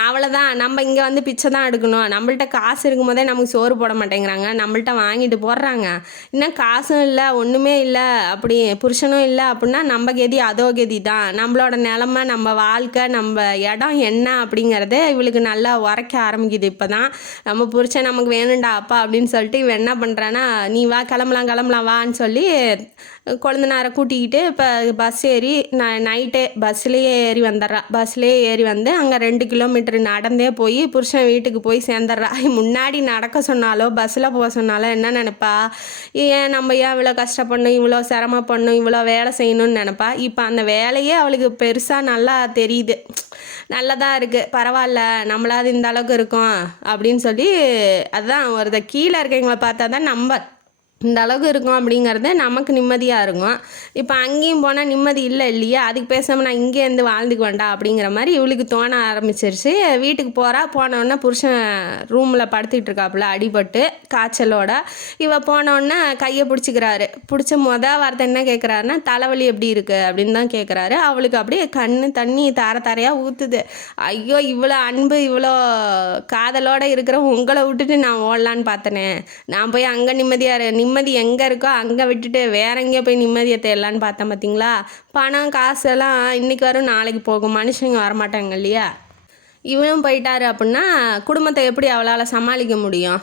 அவ்வளோதான், நம்ம இங்கே வந்து பிச்சை தான் எடுக்கணும். நம்மள்ட்ட காசு இருக்கும் போதே நமக்கு சோறு போட மாட்டேங்கிறாங்க, நம்மள்ட்ட வாங்கிட்டு போடுறாங்க. இன்னும் காசும் இல்லை ஒன்றுமே இல்லை அப்படி புருஷனும் இல்லை அப்படின்னா நம்ம கெதி அதோ கெதி தான். நம்மளோட நிலமை, நம்ம வாழ்க்கை, நம்ம இடம் என்ன அப்படிங்கிறத இவளுக்கு நல்லா உரைக்க ஆரம்பிக்குது. இப்போ தான் நம்ம புருஷன் நமக்கு வேணுண்டா அப்பா அப்படின்னு சொல்லிட்டு இவன் என்ன பண்ணுறான்னா, நீ வா கிளம்பலாம் வான்னு சொல்லி கொழுந்தனாரை கூட்டிக்கிட்டு இப்போ பஸ் ஏறி நைட்டே பஸ்லேயே ஏறி வந்துடுறா. பஸ்லேயே ஏறி வந்து அங்கே 2 கிலோமீட்டர் கிலோமீட்டர் நடந்தே போய் புருஷன் வீட்டுக்கு போய் சேர்ந்துடுறா. முன்னாடி நடக்க சொன்னாலோ பஸ்ஸில் போக சொன்னாலோ என்ன நினைப்பா, ஏன் நம்ம ஏன் இவ்வளோ கஷ்டப்படணும், இவ்வளோ சிரமப்படணும், இவ்வளோ வேலை செய்யணும்னு நினைப்பா. இப்போ அந்த வேலையே அவளுக்கு பெருசாக நல்லா தெரியுது, நல்லதாக இருக்குது, பரவாயில்ல நம்மளாவது இந்த அளவுக்கு இருக்கோம் அப்படின்னு சொல்லி. அதுதான் ஒரு கீழே இருக்கவங்களை பார்த்தா தான் நம்ம இந்த அளவுக்கு இருக்கும் அப்படிங்கிறது நமக்கு நிம்மதியாக இருக்கும். இப்போ அங்கேயும் போனால் நிம்மதி இல்லை இல்லையா, அதுக்கு பேசாமல் நான் இங்கேருந்து வாழ்ந்துக்கு வேண்டாம் அப்படிங்கிற மாதிரி இவளுக்கு தோண ஆரம்பிச்சிருச்சு. வீட்டுக்கு போனோடனே புருஷன் ரூமில் படுத்துக்கிட்டு இருக்காப்புல அடிபட்டு காய்ச்சலோட. போனோடனே கையை பிடிச்சிக்கிறாரு. பிடிச்ச வார்த்தை என்ன கேட்குறாருன்னா, தலைவலி எப்படி இருக்குது அப்படின்னு தான் கேட்குறாரு. அவளுக்கு அப்படியே கண்ணு தண்ணி தாரையாக ஊற்றுது. ஐயோ, இவ்வளோ அன்பு இவ்வளோ காதலோடு இருக்கிற உங்களை விட்டுட்டு நான் ஓடலான்னு பார்த்தனே, நான் போய் அங்கே நிம்மதி எங்கே இருக்கோ அங்கே விட்டுட்டு வேற எங்கேயோ போய் நிம்மதியை தேடலான்னு பார்த்தேன். பார்த்தீங்களா, பணம் காசெல்லாம் இன்றைக்கி வரும் நாளைக்கு போகும், மனுஷங்க வரமாட்டாங்க இல்லையா. இவனும் போயிட்டாரு அப்படின்னா குடும்பத்தை எப்படி அவளால் சமாளிக்க முடியும்?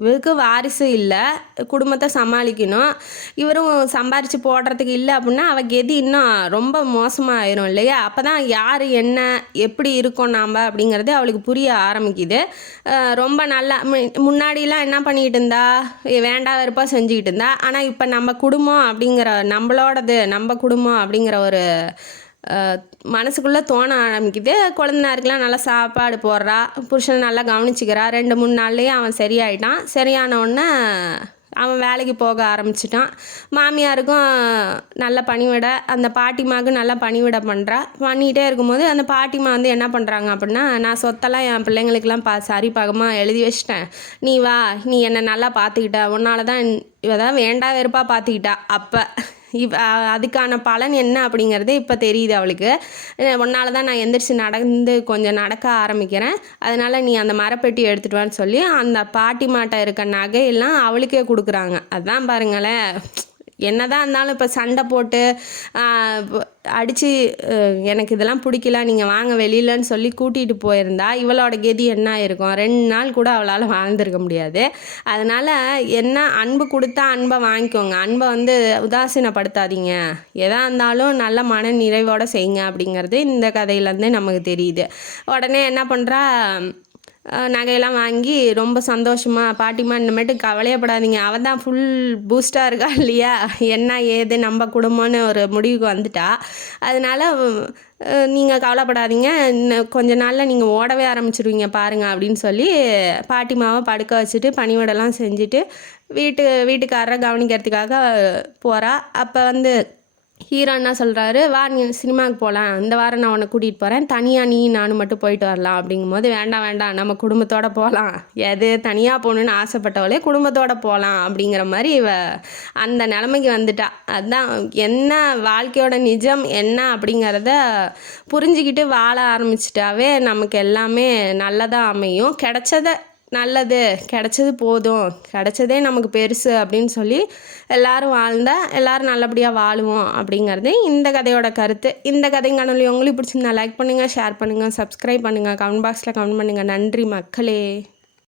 இவருக்கு வாரிசு இல்லை, குடும்பத்தை சமாளிக்கணும். இவரும் சம்பாரித்து போடுறதுக்கு இல்லை அப்படின்னா அவள் கெதி இன்னும் ரொம்ப மோசமாக ஆயிரும் இல்லையா. அப்போ தான் யார் என்ன எப்படி இருக்கோம் நாம் அப்படிங்கிறது அவளுக்கு புரிய ஆரம்பிக்குது. ரொம்ப நல்லா முன்னாடிலாம் என்ன பண்ணிக்கிட்டு இருந்தா, வேண்டாம் வெறுப்பாக செஞ்சுக்கிட்டு இருந்தா. ஆனால் இப்போ நம்ம குடும்பம் அப்படிங்கிற நம்மளோடது, நம்ம குடும்பம் அப்படிங்கிற ஒரு மனசுக்குள்ளே தோண ஆரம்பிக்குது. குழந்தைனாருக்கெலாம் நல்லா சாப்பாடு போடுறா, புருஷனை நல்லா கவனிச்சிக்கிறா. 2-3 நாள்லேயே அவன் சரியாயிட்டான். சரியானவுடனே அவன் வேலைக்கு போக ஆரம்பிச்சிட்டான். மாமியாருக்கும் நல்ல பணிவிட, அந்த பாட்டிமாவுக்கு நல்லா பணிவிட பண்ணுறா. பண்ணிகிட்டே இருக்கும்போது அந்த பாட்டிமா என்ன பண்ணுறாங்க அப்படின்னா, நான் சொத்தெல்லாம் என் பிள்ளைங்களுக்கெல்லாம் சரி பாகமாக எழுதி வச்சிட்டேன், நீ வா, நீ என்னை நல்லா பார்த்துக்கிட்ட, உன்னால தான் இவதான் வேண்டா வெறுப்பாக பார்த்துக்கிட்டா. அப்போ அதுக்கான பலன் என்ன அப்படிங்கிறது இப்போ தெரியுது அவளுக்கு. உன்னால தான் நான் எந்திரிச்சு கொஞ்சம் நடக்க ஆரம்பிக்கிறேன், அதனால் நீ அந்த மரப்பெட்டி எடுத்துகிட்டு வான்னு சொல்லி அந்த பாட்டி மாட்டை இருக்க நகையெல்லாம் அவளுக்கே கொடுக்குறாங்க. அதுதான் பாருங்களேன், என்னதான் இருந்தாலும் இப்போ சண்டை போட்டு அடித்து எனக்கு இதெல்லாம் பிடிக்கல, நீங்கள் வாங்க வெளியிலன்னு சொல்லி கூட்டிகிட்டு போயிருந்தா இவளோட கெதி என்ன இருக்கும்? 2 நாள் கூட அவளால் வாழ்ந்துருக்க முடியாது. அதனால் என்ன, அன்பு கொடுத்தா அன்பை வாங்கிக்கோங்க, அன்பை உதாசீனப்படுத்தாதீங்க, எதாக இருந்தாலும் நல்ல மன நிறைவோடு செய்யுங்க அப்படிங்கிறது இந்த கதையிலேருந்தே நமக்கு தெரியுது. உடனே என்ன பண்ணுறா, நகையெல்லாம் வாங்கி ரொம்ப சந்தோஷமாக, பாட்டிமா இனிமேட்டு கவலையப்படாதீங்க, அவள் தான் ஃபுல் பூஸ்டாக இருக்கா இல்லையா, என்ன ஏது நம்ம குடும்பம்னு ஒரு முடிவுக்கு வந்துட்டா. அதனால் நீங்கள் கவலைப்படாதீங்க, இன்னும் கொஞ்ச நாளில் நீங்கள் ஓடவே ஆரம்பிச்சிருவீங்க பாருங்கள் அப்படின்னு சொல்லி பாட்டிமாவை படுக்க வச்சுட்டு பணிவிடெல்லாம் செஞ்சுட்டு வீட்டுக்காரரை கவனிக்கிறதுக்காக போகிறா. அப்போ ஹீரோ என்ன சொல்கிறாரு, வா நீ சினிமாவுக்கு போகலாம், இந்த வாரம் நான் உன்னை கூட்டிகிட்டு போகிறேன், தனியாக நீ நானும் மட்டும் போயிட்டு வரலாம் அப்படிங்கும்போது, வேண்டாம் நம்ம குடும்பத்தோடு போகலாம், எது தனியாக போகணுன்னு ஆசைப்பட்டவளே குடும்பத்தோடு போகலாம் அப்படிங்கிற மாதிரி அந்த நிலைமைக்கு வந்துட்டா. அதுதான் என்ன வாழ்க்கையோட நிஜம் என்ன அப்படிங்கிறத புரிஞ்சுக்கிட்டு வாழ ஆரம்பிச்சிட்டாவே நமக்கு எல்லாமே நல்லதாக அமையும். நல்லது கிடைச்சது போதும், கிடைச்சதே நமக்கு பெருசு அப்படின்னு சொல்லி எல்லோரும் எல்லோரும் நல்லபடியாக வாழுவோம் அப்படிங்கிறது இந்த கதையோட கருத்து. இந்த கதைங்கானொலி உங்களுக்கு பிடிச்சிருந்தா லைக் பண்ணுங்கள், ஷேர் பண்ணுங்கள், சப்ஸ்கிரைப் பண்ணுங்கள், கமெண்ட் பாக்ஸில் கமெண்ட் பண்ணுங்கள். நன்றி மக்களே.